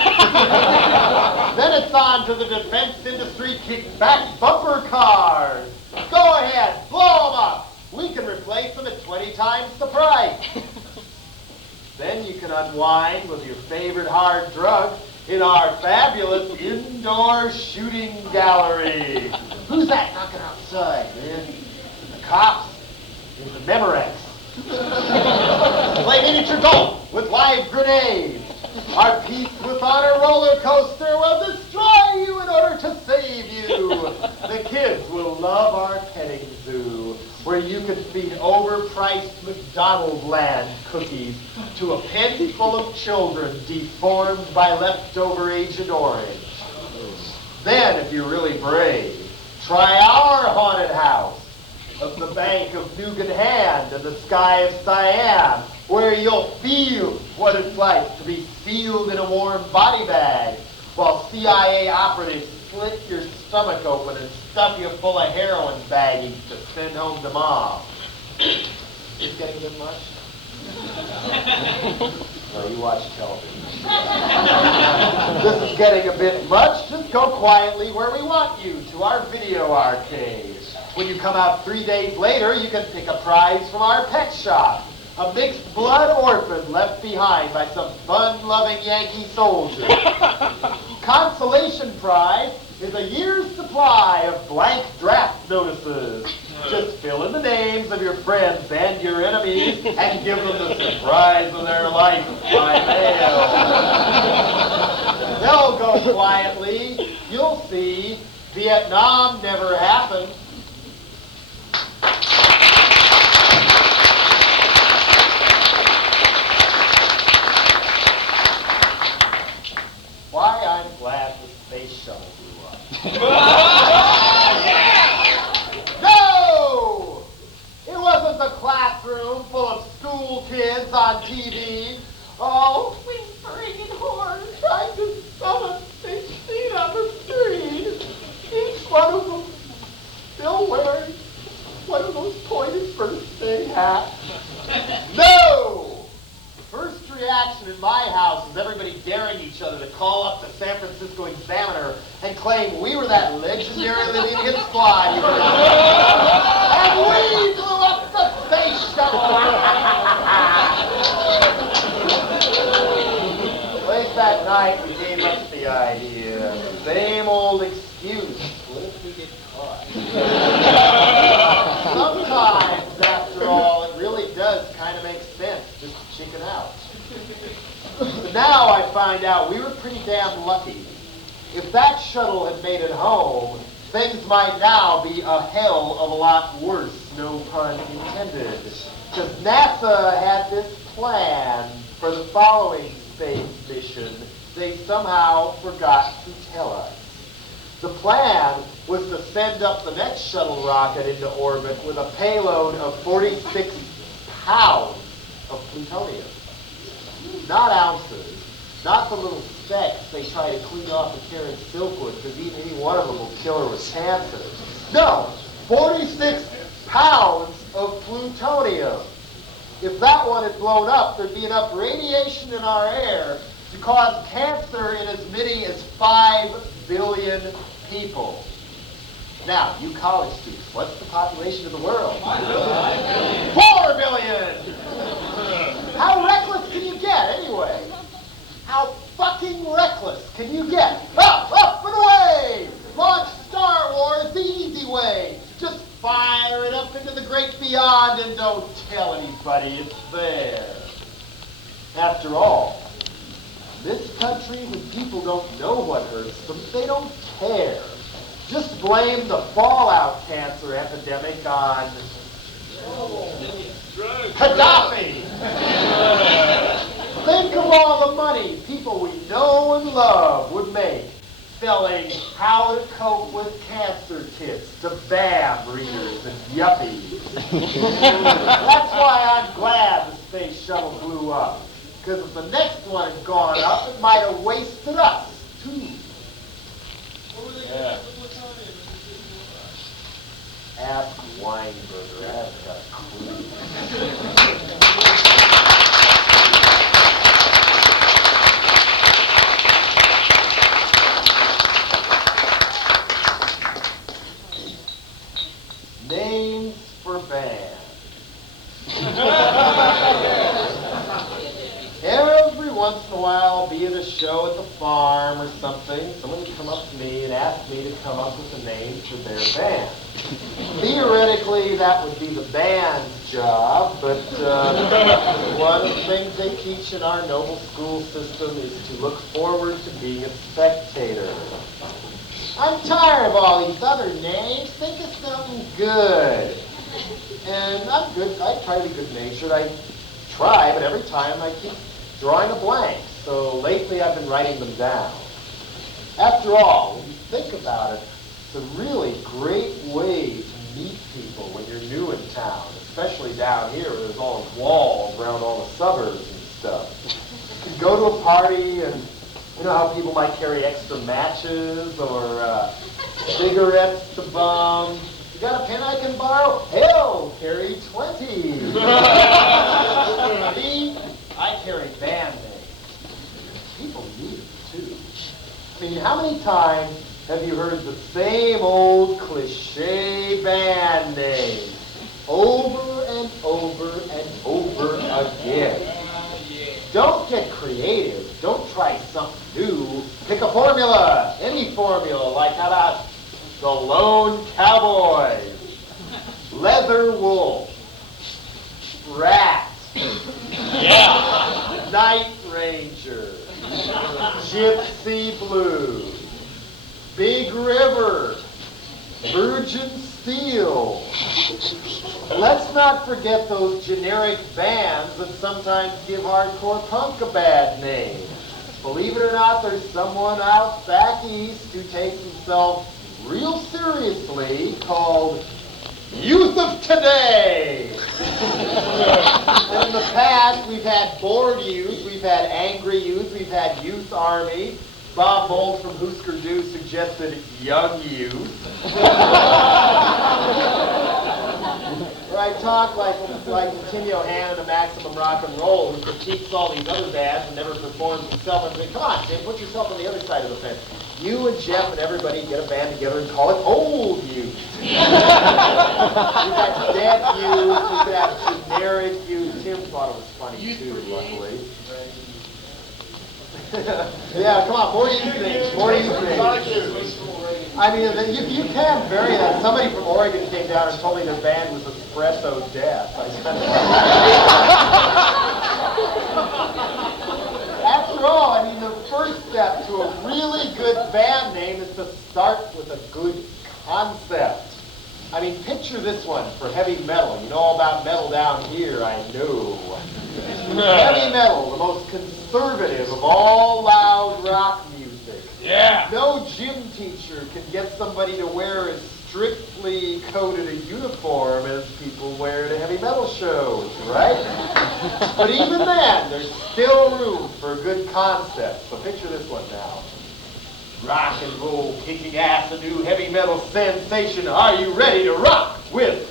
Then it's on to the defense industry kickback bumper cars. Go ahead, blow them up. We can replace them at 20 times the price. Then you can unwind with your favorite hard drug in our fabulous indoor shooting gallery. Who's that knocking outside, man? The cops? The Memorex. Play miniature golf with live grenades. Our Peace with Honor roller coaster will destroy you in order to save you. The kids will love our petting zoo, where you can feed overpriced McDonald's land cookies to a pen full of children deformed by leftover Agent Orange. Then, if you're really brave, try our haunted house of the Bank of Nugan Hand and the Sky of Siam, where you'll feel what it's like to be sealed in a warm body bag while CIA operatives slit your stomach open and stuff you full of heroin baggies to send home to mom. It's getting a bit much? No, you watch television. This is getting a bit much. Just go quietly where we want you, to our video arcade. When you come out 3 days later, you can pick a prize from our pet shop. A mixed blood orphan left behind by some fun-loving Yankee soldier. Consolation prize is a year's supply of blank draft notices. Just fill in the names of your friends and your enemies and give them the surprise of their life by mail. They'll go quietly. You'll see. Vietnam never happened. Why I'm glad the space shuttle blew up. No! It wasn't the classroom full of school kids on TV, all whimpering and horror trying to summon they'd seen on the screen. Each one of them still wearing one of those pointed birthday hats. No! First reaction in my house is everybody daring each other to call up the San Francisco Examiner and claim we were that legendary living hit squad. And we blew up the space shuttle. Late that night, we gave up the idea. Same old excuse. What if we get caught? Sometimes, after all, it really does kind of make sense just to chicken out. But now I find out we were pretty damn lucky. If that shuttle had made it home, things might now be a hell of a lot worse, no pun intended. Because NASA had this plan for the following space mission they somehow forgot to tell us. The plan was to send up the next shuttle rocket into orbit with a payload of 46 pounds of plutonium. Not ounces, not the little specks they try to clean off the Karen Silkwood, because even any one of them will kill her with cancer. No, 46 pounds of plutonium. If that one had blown up, there'd be enough radiation in our air to cause cancer in as many as 5 billion people. Now, you college students, what's the population of the world? 4 billion! How reckless can you get, anyway? How fucking reckless can you get? Up and away! Launch Star Wars the easy way. Just fire it up into the great beyond and don't tell anybody it's there. After all, this country, when people don't know what hurts them, they don't care. Just blame the fallout cancer epidemic on Gaddafi. Think of all the money people we know and love would make selling how to cope with cancer tips to BAM readers and yuppies. That's why I'm glad the space shuttle blew up. Because if the next one had gone up, it might have wasted us, too. Yeah. Ask Weinberger. I haven't got a clue. Names for bands. Every once in a while, I'll be at a show at the farm or something. Someone would come up to me and ask me to come up with a name for their band. Theoretically, that would be the band's job, but one of the things they teach in our noble school system is to look forward to being a spectator. I'm tired of all these other names. Think of something good. And I'm good. I try to be good-natured. I try, but every time I keep drawing a blank. So lately I've been writing them down. After all, when you think about it, it's a really great way to meet people when you're new in town, especially down here where there's all those walls around all the suburbs and stuff. You can go to a party and you know how people might carry extra matches or cigarettes to bum. You got a pen I can borrow? Hell, carry 20. Me, I carry band names. People need them too. I mean, how many times have you heard the same old cliche band name over and over and over again? Don't get creative. Don't try something new. Pick a formula, any formula, like how about the Lone Cowboys, Leather Wolf, Rat, Night Ranger, Gypsy Blues, Big River, Virgin Steel. Let's not forget those generic bands that sometimes give hardcore punk a bad name. Believe it or not, there's someone out back east who takes himself real seriously called Youth of Today. And in the past, we've had bored youth, we've had angry youth, we've had Youth Army. Bob Mold from Husker Du suggested Young Youth. Where I talk like Tim Yohannan of Maximum Rock and Roll, who critiques all these other bands and never performs himself, and say, come on, Tim, put yourself on the other side of the fence. You and Jeff and everybody get a band together and call it Old Youth. We've got dead youth, we've got generic youth. Tim thought it was funny too, luckily. Yeah, come on, more youth things, more youth things. I mean, you can't vary that. Somebody from Oregon came down and told me their band was Espresso Death. After all, I mean, the first step to a really good band name is to start with a good concept. I mean, picture this one for heavy metal. You know all about metal down here, I know. Heavy metal, the most conservative of all loud rock music. Yeah. No gym teacher can get somebody to wear as strictly coded a uniform as people wear to heavy metal shows, right? But even then, there's still room for a good concept. So picture this one now. Rock and roll, kicking ass, a new heavy metal sensation. Are you ready to rock with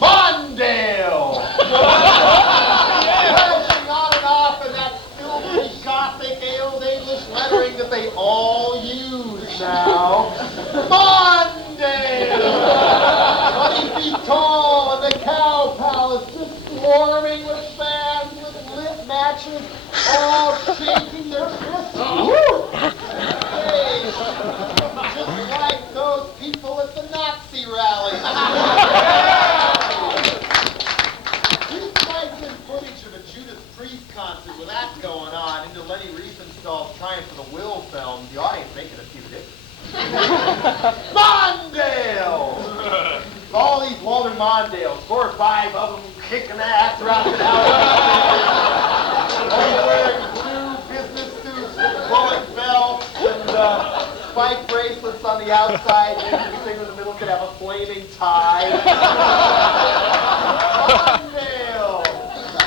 Mondale? Flashing on and off in that filthy, gothic, old English lettering that they all use now. Mondale! 20 feet tall and the Cow Palace just swarming with fans with lit matches, all shaking their fists. Woo! Hey, just like those people at the Nazi rally. These guys did footage of a Judas Priest concert with that going on into Lenny Riefenstahl's Triumph of the Will film. The audience making a few different. Mondale! All these Walter Mondales, 4 or 5 of them kicking ass, rocking out. All wearing blue business suits with bullet belts and spike bracelets on the outside. And every singer in the middle could have a flaming tie. Mondale!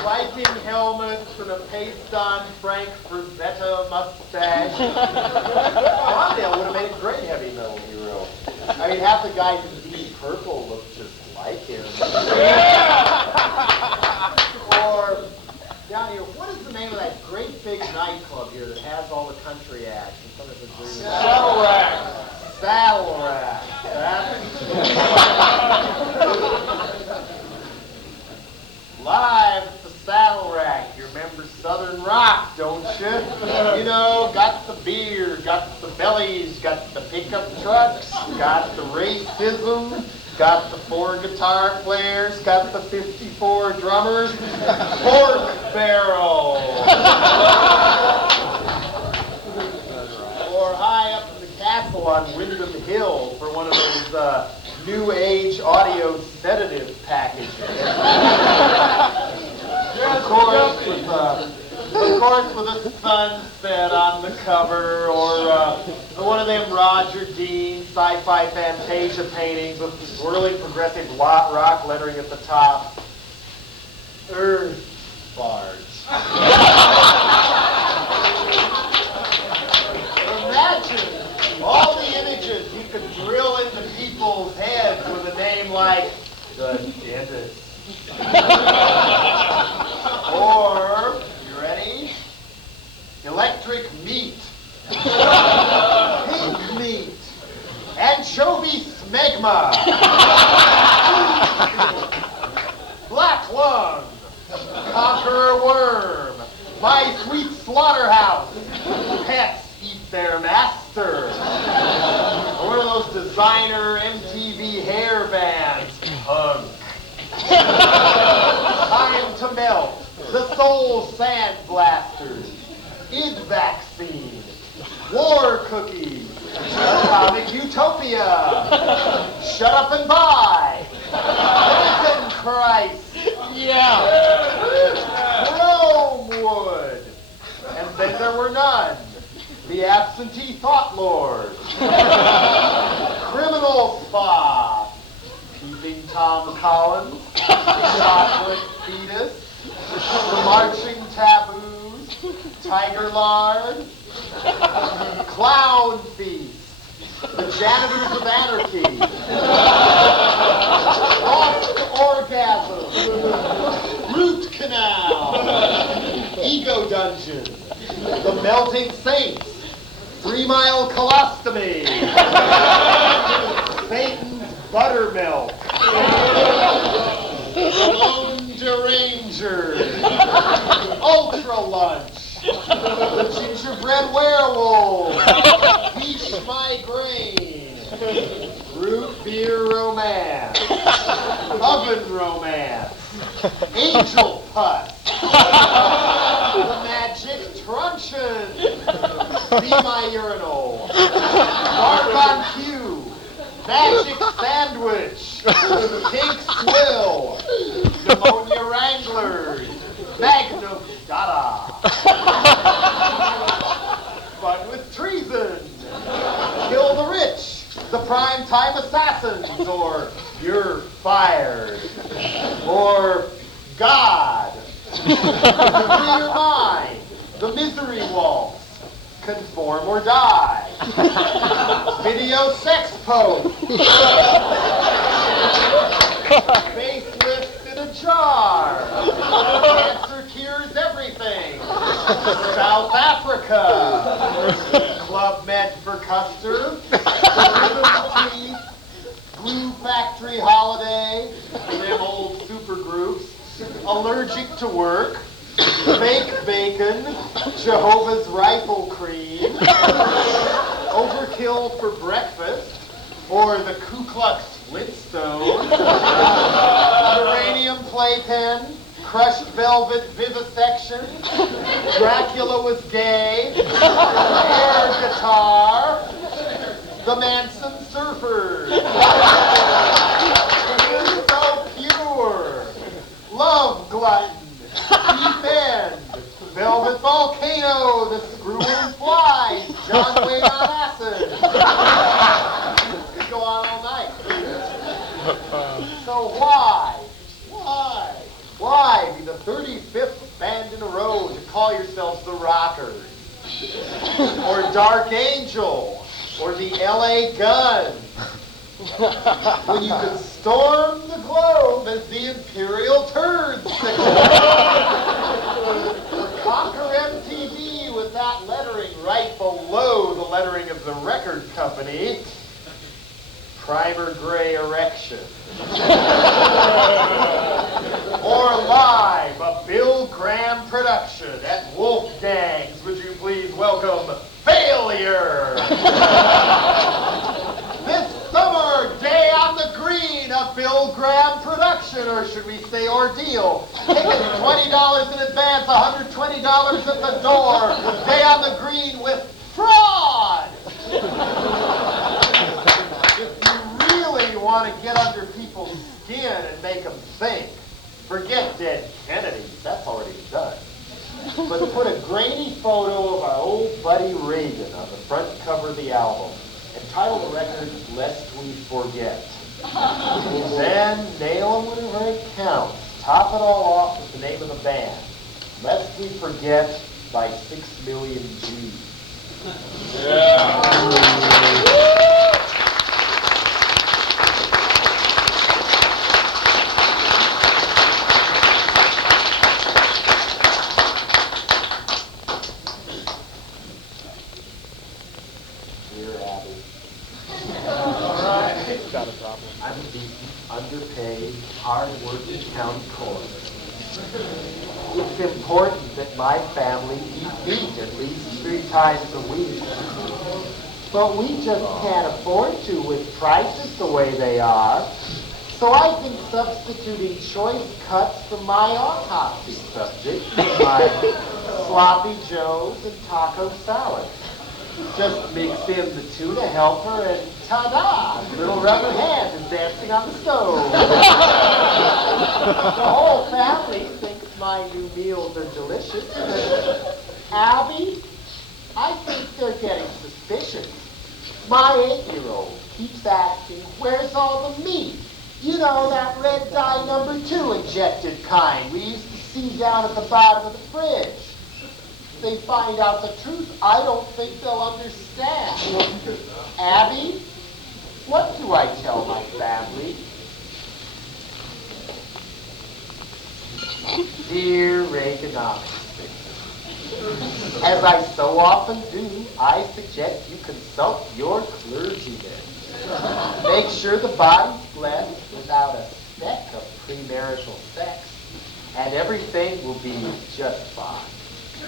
Viking helmets and a paste-on Frank Rosetta mustache. Mondale would have made a great heavy metal hero. I mean, half the guys in Deep Purple look just like him. Or, down here, what is the name of that great big nightclub here that has all the country acts? Saddle Rack. Saddle Rack. Live at the Saddle Rack, your member Southern rock, don't you? You know, got the beer, got the bellies, got the pickup trucks, got the racism, got the 4 guitar players, got the 54 drummers, pork barrel. Or high up in the castle on Wyndham Hill for one of those new age audio sedative packages. Of course, with a sunset on the cover, or one of them Roger Dean sci-fi Fantasia paintings with swirling progressive rock lettering at the top. Earth farts. Imagine all the images you could drill into people's heads with a name like the dentist. Or, you ready? Electric meat. Pink meat. Anchovy smegma. Black lung. Conqueror worm. My sweet slaughterhouse. Pets eat their master. One of those designer MTV hair bands. Punk. Time to melt. The soul sand blasters. Id vaccine. War cookies. Atomic utopia. Shut up and buy. Lincoln Christ. Yeah. Rome wood. And then there were none. The absentee thought lord. Criminal spa. Peeping Tom Collins. Chocolate fetus. The marching taboos. Tiger lard. Clown feast. The janitors of anarchy. Lost orgasm. Root canal. Ego dungeon. The melting saints. 3 Mile colostomy. Satan's buttermilk. Lone deranger. Ultra lunch. The gingerbread werewolf. Peach migraine. Root beer romance. Oven romance. Angel pus. The magic truncheon. See my urinal. Bark on cue. Magic sandwich. Pink swill. Pneumonia wranglers. Magnum dada. But with treason. Kill the rich. The primetime assassins. Or you're fired. Or God. Free your mind. The misery waltz. Conform or die. Video sex pose. Facelift in a jar. Cancer cures everything. South Africa. Club Med for Custer. Rhythm Teeth. Glue Factory Holiday. Them old supergroups. Allergic to work. Fake bacon, Jehovah's Rifle cream, overkill for breakfast, or the Ku Klux Flintstones, uranium playpen, crushed velvet vivisection, Dracula was gay, air guitar, the Manson Surfers, so pure, love glutton, Deep End, Velvet Volcano, the Screw-In Flies, John Wayne on acid. Could go on all night. So why be the 35th band in a row to call yourselves the Rockers? Or Dark Angel? Or the LA Gun? When you could storm the globe as the Imperial Turds or conquer MTV with that lettering right below the lettering of the record company, Primer Gray Erection. Or live, a Bill Graham production at Wolfgang's. Would you please welcome Failure? This summer, Day on the Green, a Bill Graham production, or should we say ordeal. Tickets $20 in advance, $120 at the door. Day on the Green with fraud. If you really want to get under people's skin and make them think, forget dead Kennedy. That's already done. But put a grainy photo of our old buddy Reagan on the front cover of the album and title the record, Lest We Forget. Then nail them whenever it counts. Top it all off with the name of the band. Lest We Forget by 6 Million G's. Yeah. I'm a decent, underpaid, hard-working county coroner. It's important that my family eat meat at least 3 times a week. But we just can't afford to with prices the way they are. So I've been substituting choice cuts from my autopsy subject with my sloppy joes and taco salad. Just mix in the tuna helper and ta-da! Little rubber hand is dancing on the stove. The whole family thinks my new meals are delicious. But Abby, I think they're getting suspicious. My 8-year-old keeps asking, where's all the meat? You know, that red dye number 2 injected kind we used to see down at the bottom of the fridge. They find out the truth, I don't think they'll understand. Abby, what do I tell my family? Dear Reaganomics, as I so often do, I suggest you consult your clergyman. Make sure the body's blessed without a speck of premarital sex, and everything will be just fine. I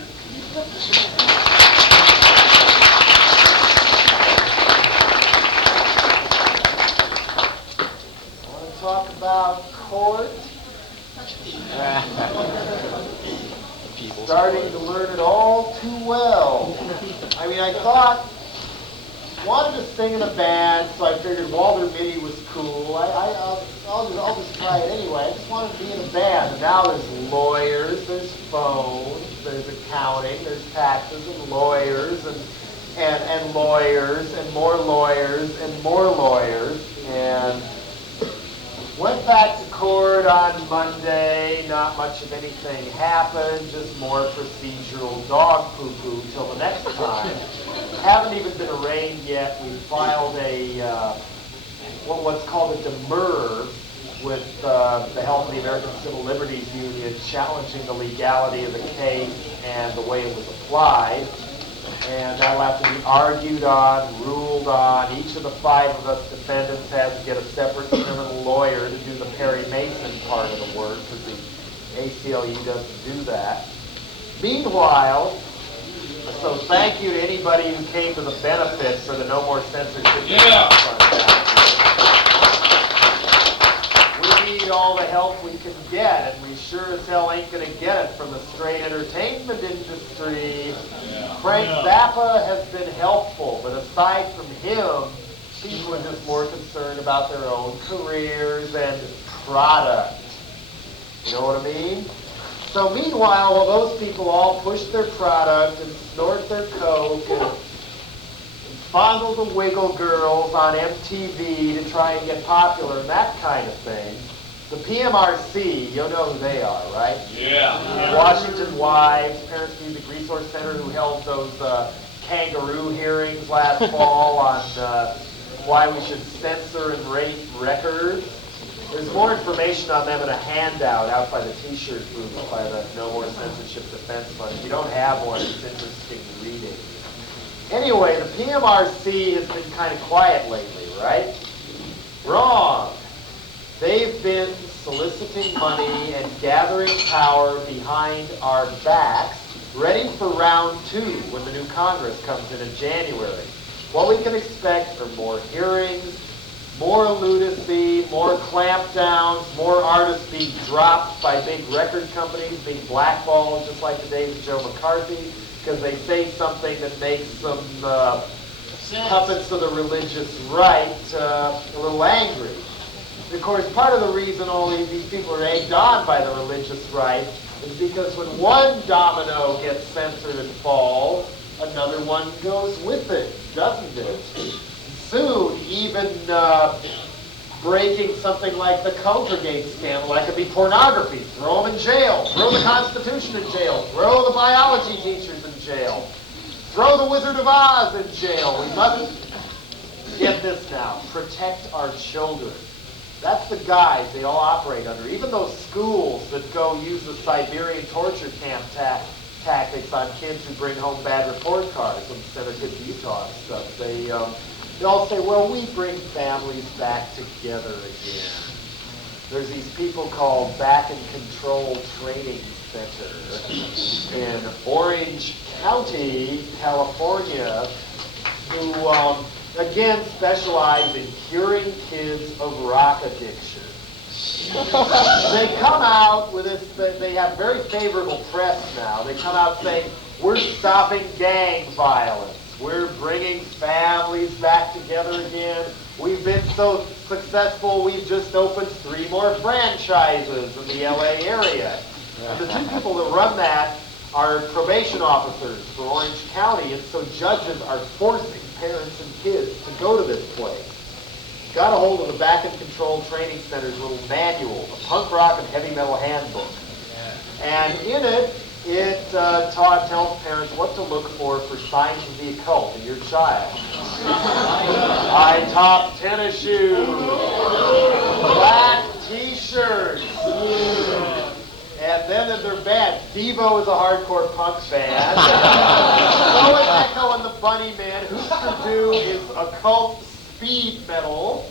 want to talk about court. Starting to learn it all too well. I mean, I wanted to sing in a band, so I figured Walter Mitty was cool. I'll just try it anyway. I just wanted to be in a band. And now there's lawyers, there's phones, there's accounting, there's taxes, and lawyers, and lawyers, and more lawyers, and more lawyers. And went back to court on Monday. Not much of anything happened, just more procedural dog poo-poo till the next time. Haven't even been arraigned yet. We filed what's called a demurrer with the help of the American Civil Liberties Union, challenging the legality of the case and the way it was applied. And that'll have to be argued on, ruled on. Each of the 5 of us defendants has to get a separate criminal lawyer to do the Perry Mason part of the work, because the ACLU doesn't do that. Meanwhile, so thank you to anybody who came to the benefit for the No More Censorship. Yeah. We need all the help we can get, and we sure as hell ain't going to get it from the straight entertainment industry. Yeah. Frank Zappa has been helpful, but aside from him, people are just more concerned about their own careers and product. You know what I mean? So meanwhile, while those people all push their product and snort their coke and fondle the Wiggle Girls on MTV to try and get popular and that kind of thing, the PMRC, you know who they are, right? Yeah. Washington Wives, Parents Music Resource Center, who held those kangaroo hearings last fall on why we should censor and rate records. There's more information on them in a handout out by the T-shirt booth by the No More Censorship Defense Fund. If you don't have one, it's interesting reading. Anyway, the PMRC has been kind of quiet lately, right? Wrong. They've been soliciting money and gathering power behind our backs, ready for round 2 when the new Congress comes in January. What we can expect are more hearings, more lunacy, more clampdowns, more artists being dropped by big record companies, being blackballed just like the days of Joe McCarthy, because they say something that makes some puppets of the religious right a little angry. Of course, part of the reason all these people are egged on by the religious right is because when one domino gets censored and falls, another one goes with it, doesn't it? Soon, even breaking something like the Culvergate scandal, that could be pornography, throw them in jail, throw the Constitution in jail, throw the biology teachers in jail, throw the Wizard of Oz in jail. We must get this now, protect our children. That's the guise they all operate under. Even those schools that go use the Siberian torture camp tactics on kids who bring home bad report cards and send their kids to Utah and stuff. They all say, well, we bring families back together again. There's these people called Back and Control Training Center in Orange County, California, who, again, specialize in curing kids of rock addiction. They come out with this, they have very favorable press now. They come out saying, we're stopping gang violence. We're bringing families back together again. We've been so successful, we've just opened 3 more franchises in the LA area. And the 2 people that run that are probation officers for Orange County, and so judges are forcing parents and kids to go to this place. Got a hold of the Back and Control Training Center's little manual, a punk rock and heavy metal handbook. And in it, it tells parents what to look for signs of the occult in your child. High-top tennis shoes, black t-shirts, and then in their band, Devo is a hardcore punk band. So is Echo and the Bunny Man. Husker Du is occult speed metal.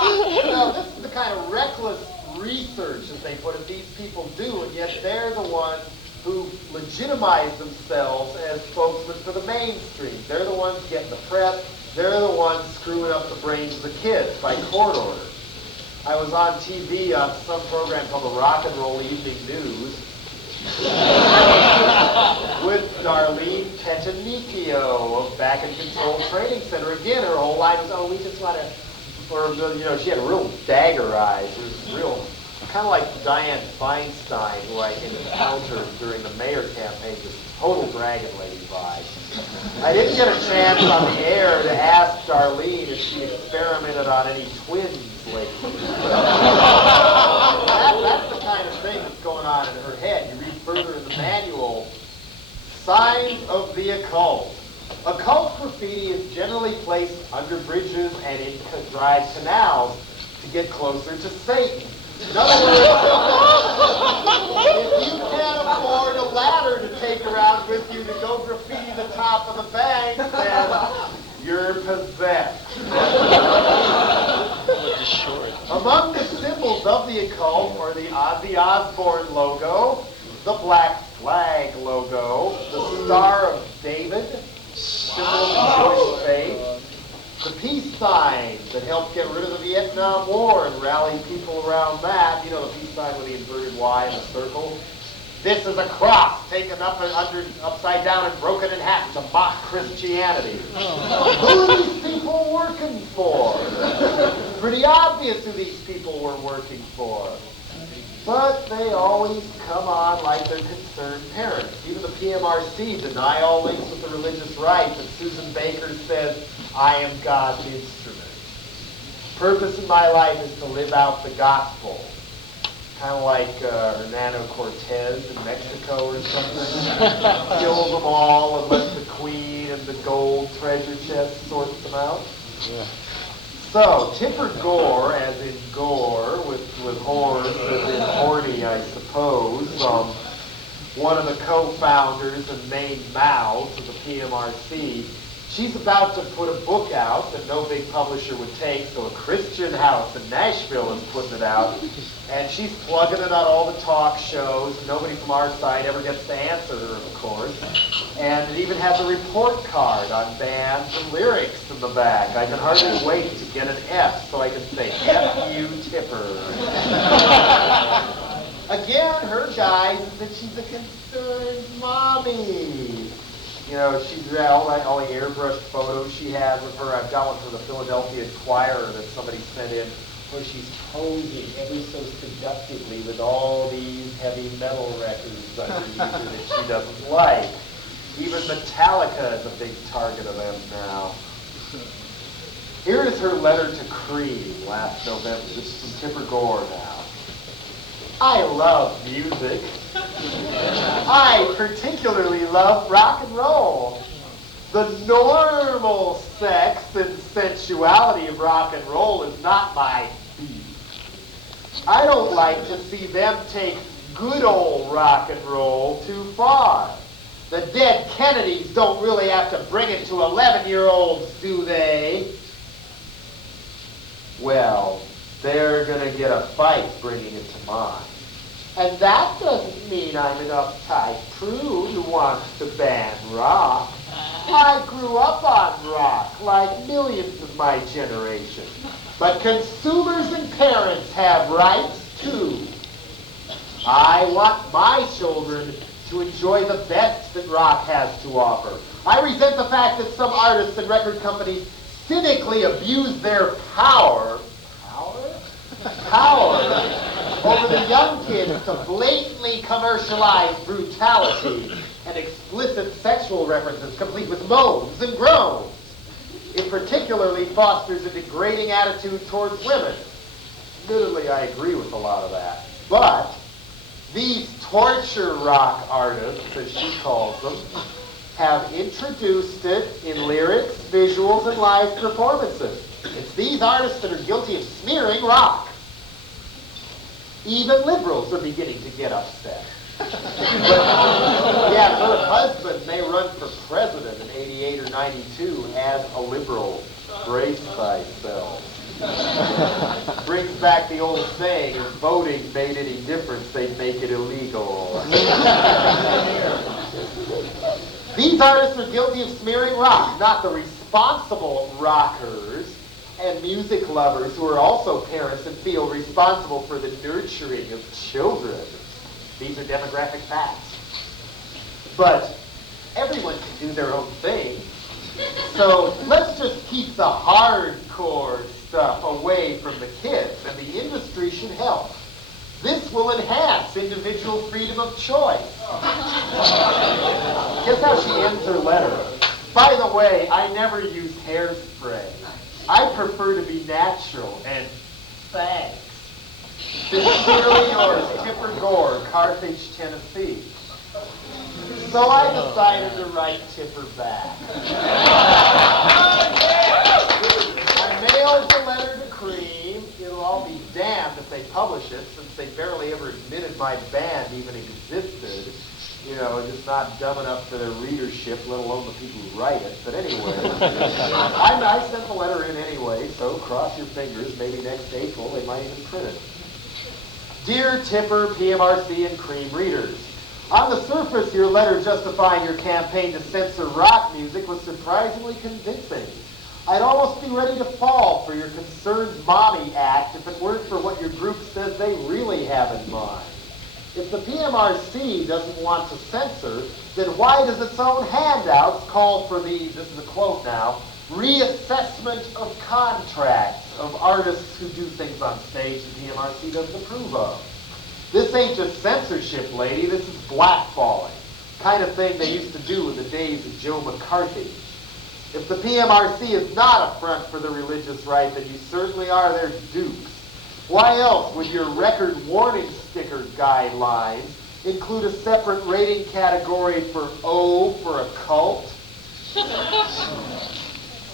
And, this is the kind of reckless research that they put it, these people do, and yet they're the ones who legitimize themselves as spokesmen for the mainstream. They're the ones getting the press. They're the ones screwing up the brains of the kids by court order. I was on TV on some program called the Rock and Roll Evening News with Darlene Petanicchio of Back and Control Training Center. Again, her whole line was, oh, we just want to, or, she had real dagger eyes. It was real, kind of like Dianne Feinstein, who I encountered during the mayor campaign, just total Dragon Lady vibes. I didn't get a chance on the air to ask Darlene if she experimented on any twins lately. That's the kind of thing that's going on in her head. You read further in the manual, signs of the occult. Occult graffiti is generally placed under bridges and in dry canals to get closer to Satan. In other words, if you can't afford a ladder to take around with you to go graffiti the top of the bank, then you're possessed. Among the symbols of the occult are the Ozzy Osbourne logo, the Black Flag logo, the Star of David, symbol of the Jewish faith, the peace sign that helped get rid of the Vietnam War and rally people around that. You know, the peace sign with the inverted Y in a circle. This is a cross taken upside down and broken in half to mock Christianity. Who are these people working for? Pretty obvious who these people were working for. But they always come on like they're concerned parents. Even the PMRC deny all links with the religious right, but Susan Baker says, I am God's instrument. Purpose in my life is to live out the gospel. Kind of like Hernando Cortez in Mexico or something. Kill them all and let the queen and the gold treasure chest sort them out. Yeah. So, Tipper Gore, as in gore, with horns, as in horny, I suppose, one of the co-founders and main mouths of the PMRC, She's about to put a book out that no big publisher would take, so a Christian house in Nashville is putting it out, and she's plugging it on all the talk shows. Nobody from our side ever gets to answer her, of course. And it even has a report card on bands and lyrics in the back. I can hardly wait to get an F so I can say, F you Tipper. Again, her guise is that she's a concerned mommy. You know, she's all the airbrushed photos she has of her. I've got one for the Philadelphia Choir that somebody sent in, where she's posing ever so seductively with all these heavy metal records underneath her that she doesn't like. Even Metallica is a big target of them now. Here is her letter to Cream last November. This is from Tipper Gore now. I love music. I particularly love rock and roll. The normal sex and sensuality of rock and roll is not my beat. I don't like to see them take good old rock and roll too far. The dead Kennedys don't really have to bring it to 11-year-olds, do they? Well, they're going to get a fight bringing it to mine. And that doesn't mean I'm an uptight prude who wants to ban rock. I grew up on rock, like millions of my generation. But consumers and parents have rights, too. I want my children to enjoy the best that rock has to offer. I resent the fact that some artists and record companies cynically abuse their power over the young kids to blatantly commercialize brutality and explicit sexual references complete with moans and groans. It particularly fosters a degrading attitude towards women. Admittedly, I agree with a lot of that. But these torture rock artists, as she calls them, have introduced it in lyrics, visuals, and live performances. It's these artists that are guilty of smearing rock. Even liberals are beginning to get upset. But, yeah, her husband may run for president in 88 or 92 as a liberal. Brace thyself. Brings back the old saying, if voting made any difference, they'd make it illegal. These artists are guilty of smearing rock, not the responsible rockers and music lovers who are also parents and feel responsible for the nurturing of children. These are demographic facts. But everyone can do their own thing. So let's just keep the hardcore stuff away from the kids, and the industry should help. This will enhance individual freedom of choice. Guess how she ends her letter? By the way, I never use hairspray. I prefer to be natural, and thanks. Sincerely yours, Tipper Gore, Carthage, Tennessee. So I decided to write Tipper back. I mailed the letter to Cream. It'll all be damned if they publish it, since they barely ever admitted my band even existed. You know, just not dumb enough for their readership, let alone the people who write it. But anyway, I sent the letter in anyway, so cross your fingers. Maybe next April they might even print it. Dear Tipper, PMRC, and Cream readers, on the surface, your letter justifying your campaign to censor rock music was surprisingly convincing. I'd almost be ready to fall for your concerned mommy act if it weren't for what your group says they really have in mind. If the PMRC doesn't want to censor, then why does its own handouts call for the, this is a quote now, reassessment of contracts of artists who do things on stage the PMRC doesn't approve of? This ain't just censorship, lady, this is blackballing. Kind of thing they used to do in the days of Joe McCarthy. If the PMRC is not a front for the religious right, then you certainly are their dupes. Why else would your record warning sticker guidelines include a separate rating category for O for occult?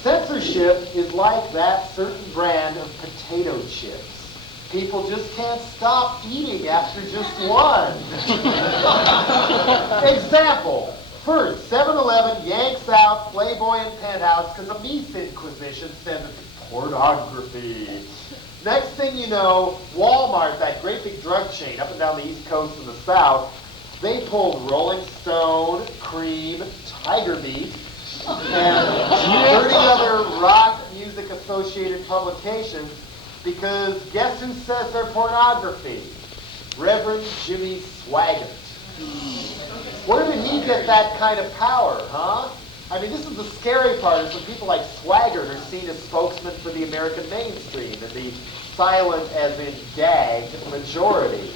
Censorship is like that certain brand of potato chips. People just can't stop eating after just one. Example, First, 7-Eleven yanks out Playboy and Penthouse because the Meat Inquisition said it's pornography. Next thing you know, Walmart, that great big drug chain up and down the East Coast and the South, they pulled Rolling Stone, Cream, Tiger Beat, and 30 other rock music associated publications because guess who says they're pornography? Reverend Jimmy Swaggart. Where did he get that kind of power, huh? I mean, this is the scary part, is when people like Swaggart are seen as spokesmen for the American mainstream and the silent, as in gagged, majority.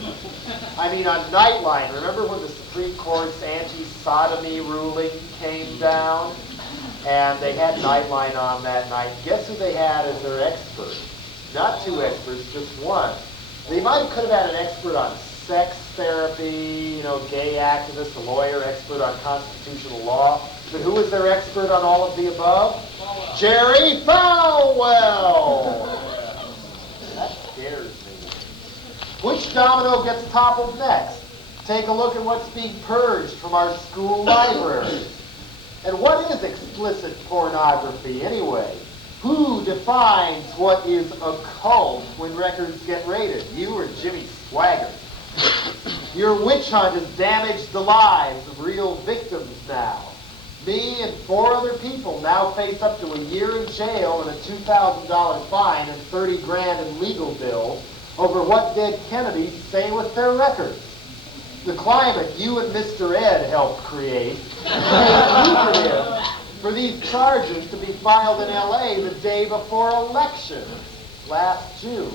I mean, on Nightline, remember when the Supreme Court's anti-sodomy ruling came down? And they had Nightline on that night. Guess who they had as their expert? Not two experts, just one. They could have had an expert on sex therapy, gay activist, a lawyer, expert on constitutional law. But who was their expert on all of the above? Jerry Falwell! That scares me. Which domino gets toppled next? Take a look at what's being purged from our school libraries. And what is explicit pornography anyway? Who defines what is a cult when records get raided? You or Jimmy Swaggart? Your witch hunt has damaged the lives of real victims now. Me and 4 other people now face up to a year in jail and a $2,000 fine and 30 grand in legal bills over what dead Kennedys say with their records. The climate you and Mr. Ed helped create made lucrative for these charges to be filed in L.A. the day before elections, last June.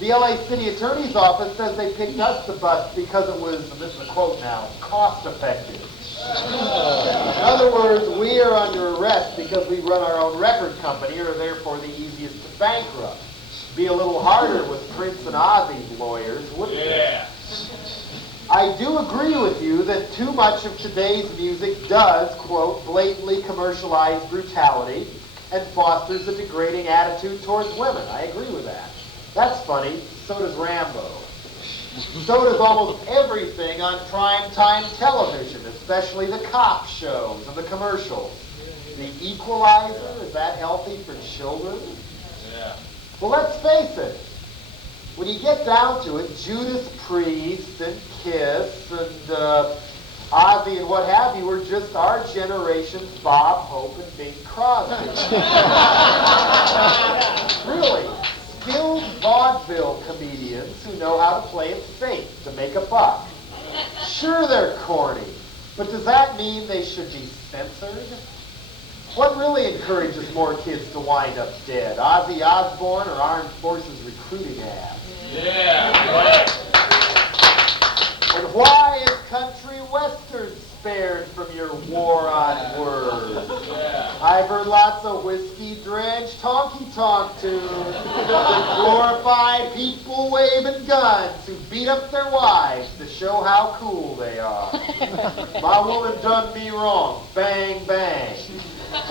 The L.A. City Attorney's Office says they picked us to bust because it was, and this is a quote now, cost effective. In other words, we are under arrest because we run our own record company and are therefore the easiest to bankrupt. Be a little harder with Prince and Ozzy's lawyers, wouldn't it? I do agree with you that too much of today's music does, quote, blatantly commercialize brutality and fosters a degrading attitude towards women. I agree with that. That's funny. So does Rambo. So does almost everything on primetime television, especially the cop shows and the commercials. The Equalizer, is that healthy for children? Yeah. Well, let's face it. When you get down to it, Judas Priest and Kiss and Ozzy and what have you were just our generation's Bob Hope and Bing Crosby. Really, skilled vaudeville comedians who know how to play it safe to make a buck. Sure, they're corny, but does that mean they should be censored? What really encourages more kids to wind up dead? Ozzy Osbourne or Armed Forces recruiting ads? Yeah. And why is country western spared from your war on words? Yeah. I've heard lots of whiskey-drenched honky-tonk tunes that glorify people waving guns who beat up their wives to show how cool they are. My woman done me wrong. Bang, bang.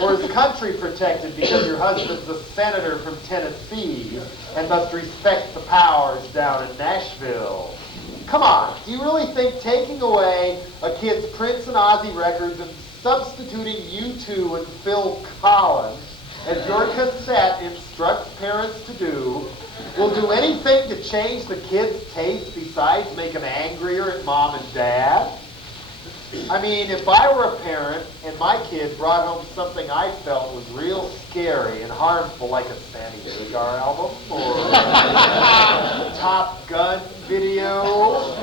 Or is country protected because your husband's a senator from Tennessee and must respect the powers down in Nashville? Come on, do you really think taking away a kid's Prince and Ozzy records and substituting U2 and Phil Collins as your cassette instructs parents to do will do anything to change the kid's taste besides make them angrier at mom and dad? I mean, if I were a parent and my kid brought home something I felt was real scary and harmful, like a Sammy Hagar album or a Top Gun video,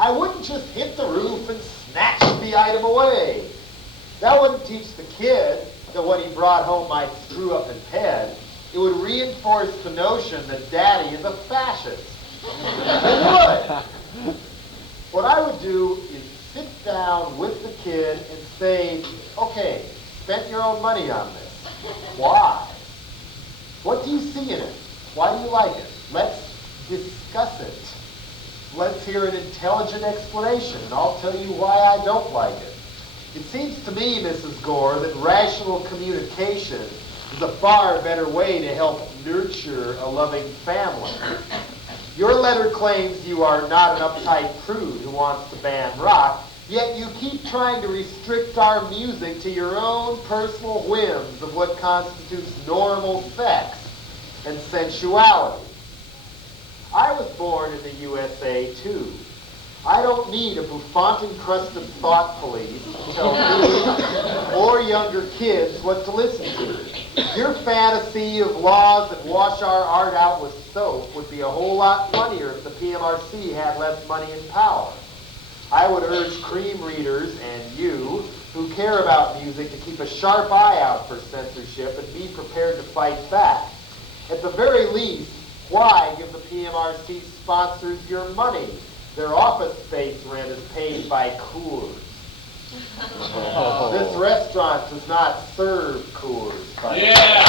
I wouldn't just hit the roof and snatch the item away. That wouldn't teach the kid that what he brought home might screw up his head. It would reinforce the notion that Daddy is a fascist. It would. What I would do is sit down with the kid and say, okay, spent your own money on this. Why? What do you see in it? Why do you like it? Let's discuss it. Let's hear an intelligent explanation, and I'll tell you why I don't like it. It seems to me, Mrs. Gore, that rational communication is a far better way to help nurture a loving family. Your letter claims you are not an uptight prude who wants to ban rock, Yet you keep trying to restrict our music to your own personal whims of what constitutes normal sex and sensuality. I was born in the USA, too. I don't need a bouffant-encrusted thought police to tell me or younger kids what to listen to. Your fantasy of laws that wash our art out with soap would be a whole lot funnier if the PMRC had less money and power. I would urge cream readers and you who care about music to keep a sharp eye out for censorship and be prepared to fight back. At the very least, why give the PMRC sponsors your money? Their office space rent is paid by Coors. This restaurant does not serve Coors. Yeah!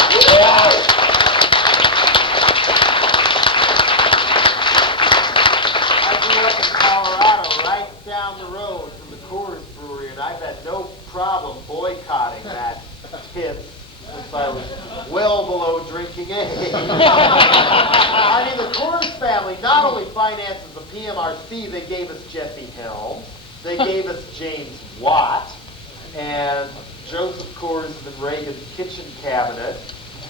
I grew up in Colorado, right down the road from the Coors Brewery, and I've had no problem boycotting that piss since I was well below drinking age. I mean, the Coors family not only finances the PMRC, they gave us Jesse Helms, they gave us James Watt, and Joseph Coors in Reagan's kitchen cabinet,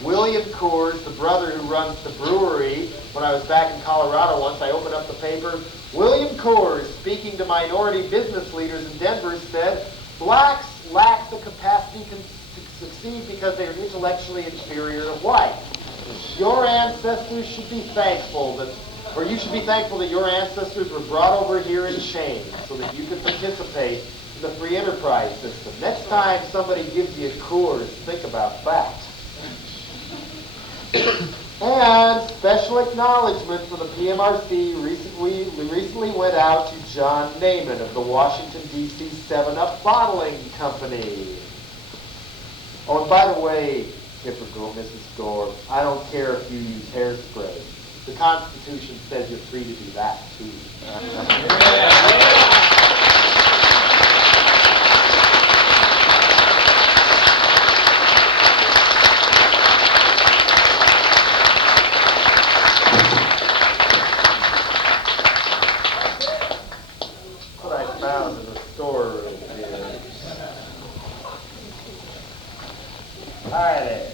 William Coors, the brother who runs the brewery. When I was back in Colorado once, I opened up the paper. William Coors, speaking to minority business leaders in Denver, said, blacks lack the capacity to succeed because they are intellectually inferior to whites. Your ancestors should be thankful that, or you should be thankful that your ancestors were brought over here in shame so that you could participate in the free enterprise system. Next time somebody gives you a Coors, think about that. And special acknowledgement for the PMRC recently went out to John Naiman of the Washington, D.C. 7-Up Bottling Company. Oh, and by the way, typical Mrs. Gore, I don't care if you use hairspray. The Constitution says you're free to do that, too. What I found in the storeroom here. Hi there.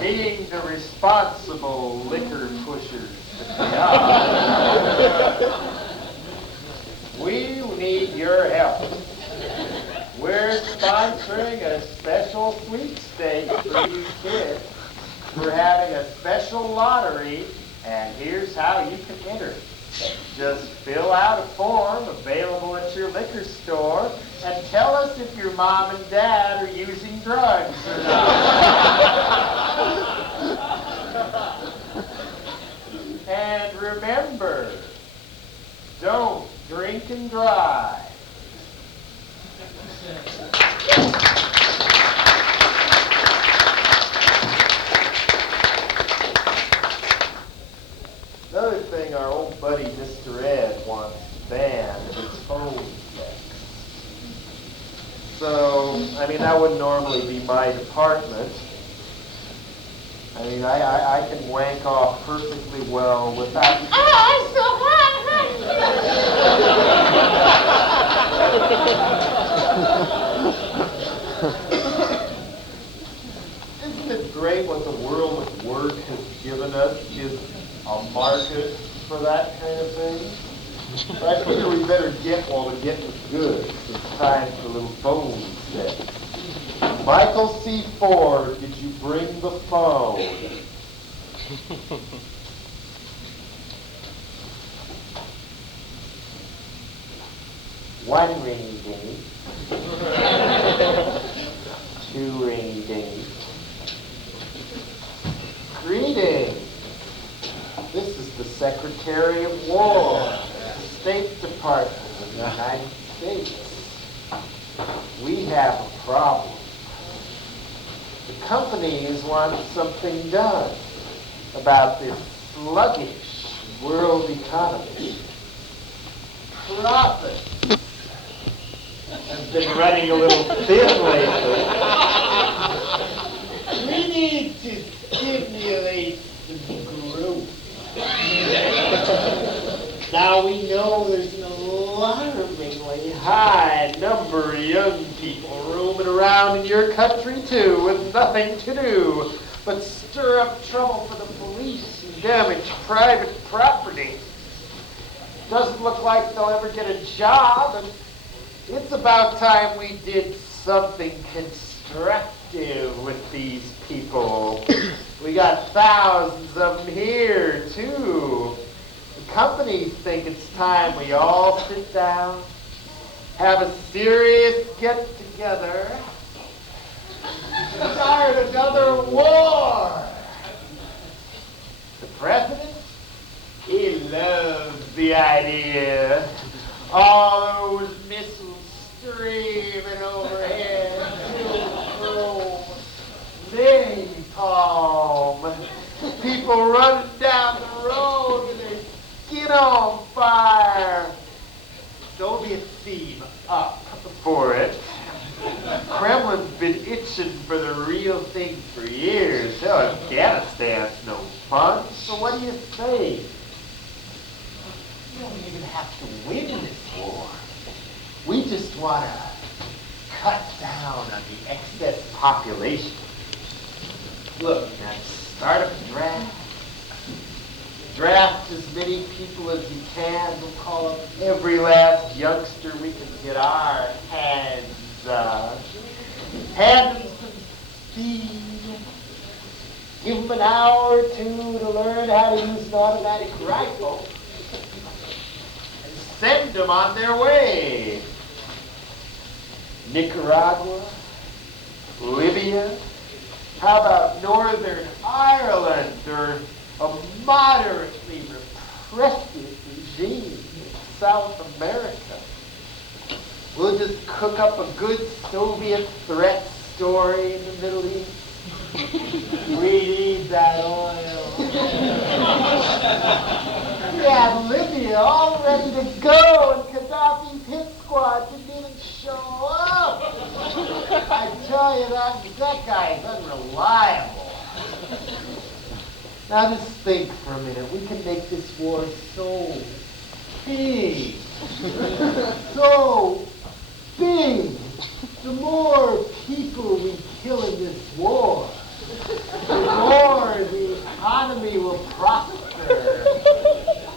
Being the responsible liquor pushers that we are, we need your help. We're sponsoring a special sweepstakes for you kids. We're having a special lottery, and here's how you can enter. Just fill out a form available at your liquor store and tell us if your mom and dad are using drugs or not. And remember, don't drink and drive. Another thing our old buddy Mr. Ed wants to ban is phone sex. So, I mean, that would normally be my department. I mean, I can wank off perfectly well without... Oh, so hot! Isn't it great what the world of work has given us is a market for that kind of thing? I figure we better get while the getting's good. It's time for a little phone sex. Michael C. Ford, did you bring the phone? One ringy dingy. Two ringy dingy. Greetings. This is the Secretary of War, the State Department of the United States. We have a problem. The companies want something done about this sluggish world economy. Profit has been running a little thin lately. We need to stimulate the growth. Now we know there's an alarmingly high number of young people roaming around in your country too with nothing to do but stir up trouble for the police and damage private property. Doesn't look like they'll ever get a job, and it's about time we did something constructive with these people. We got thousands of them here too. The companies think it's time we all sit down, have a serious get-together, start another war. The president, he loves the idea. All those missiles streaming overhead, napalm, people running down the road with their skin on fire. Soviets seem up for it. Kremlin's been itching for the real thing for years. Hell, Afghanistan's no fun. So what do you say? We don't even have to win this war. We just want to cut down on the excess population. Look, now start up a draft. Draft as many people as you can. We'll call up every last youngster we can get our hands on. Hand them some speed. Give them an hour or two to learn how to use an automatic rifle. And send them on their way. Nicaragua, Libya, how about Northern Ireland or a moderately repressive regime in South America? We'll just cook up a good Soviet threat story in the Middle East. We need that oil. We had Libya all ready to go, and Gaddafi's hit squad didn't even show up. I tell you, that guy is unreliable. Now just think for a minute. We can make this war so big. So big. The more people we kill in this war, the more the economy will prosper.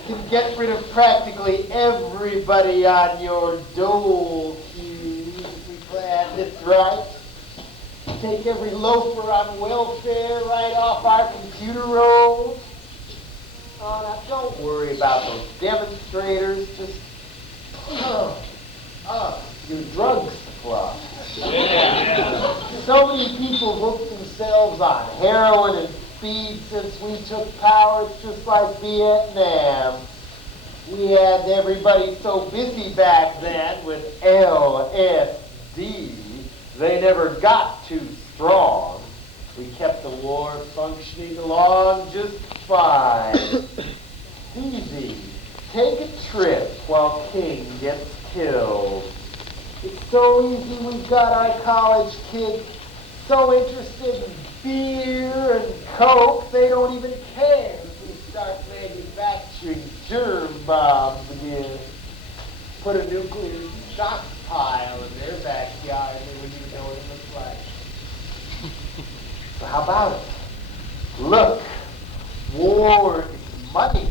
You can get rid of practically everybody on your dole queues if we plan this right. Take every loafer on welfare right off our computer rolls. Oh, now don't worry about those demonstrators. Just your drug supply. Yeah. So many people hooked themselves on heroin and speed since we took power. It's just like Vietnam. We had everybody so busy back then with LSD, they never got too strong. We kept the war functioning along just fine. Easy. Take a trip while King gets killed. It's so easy. We've got our college kids so interested in beer and coke, they don't even care if we start manufacturing germ bombs again. Put a nuclear stockpile in their backyard, they wouldn't even know what it looked like. So how about it? Look, war is money.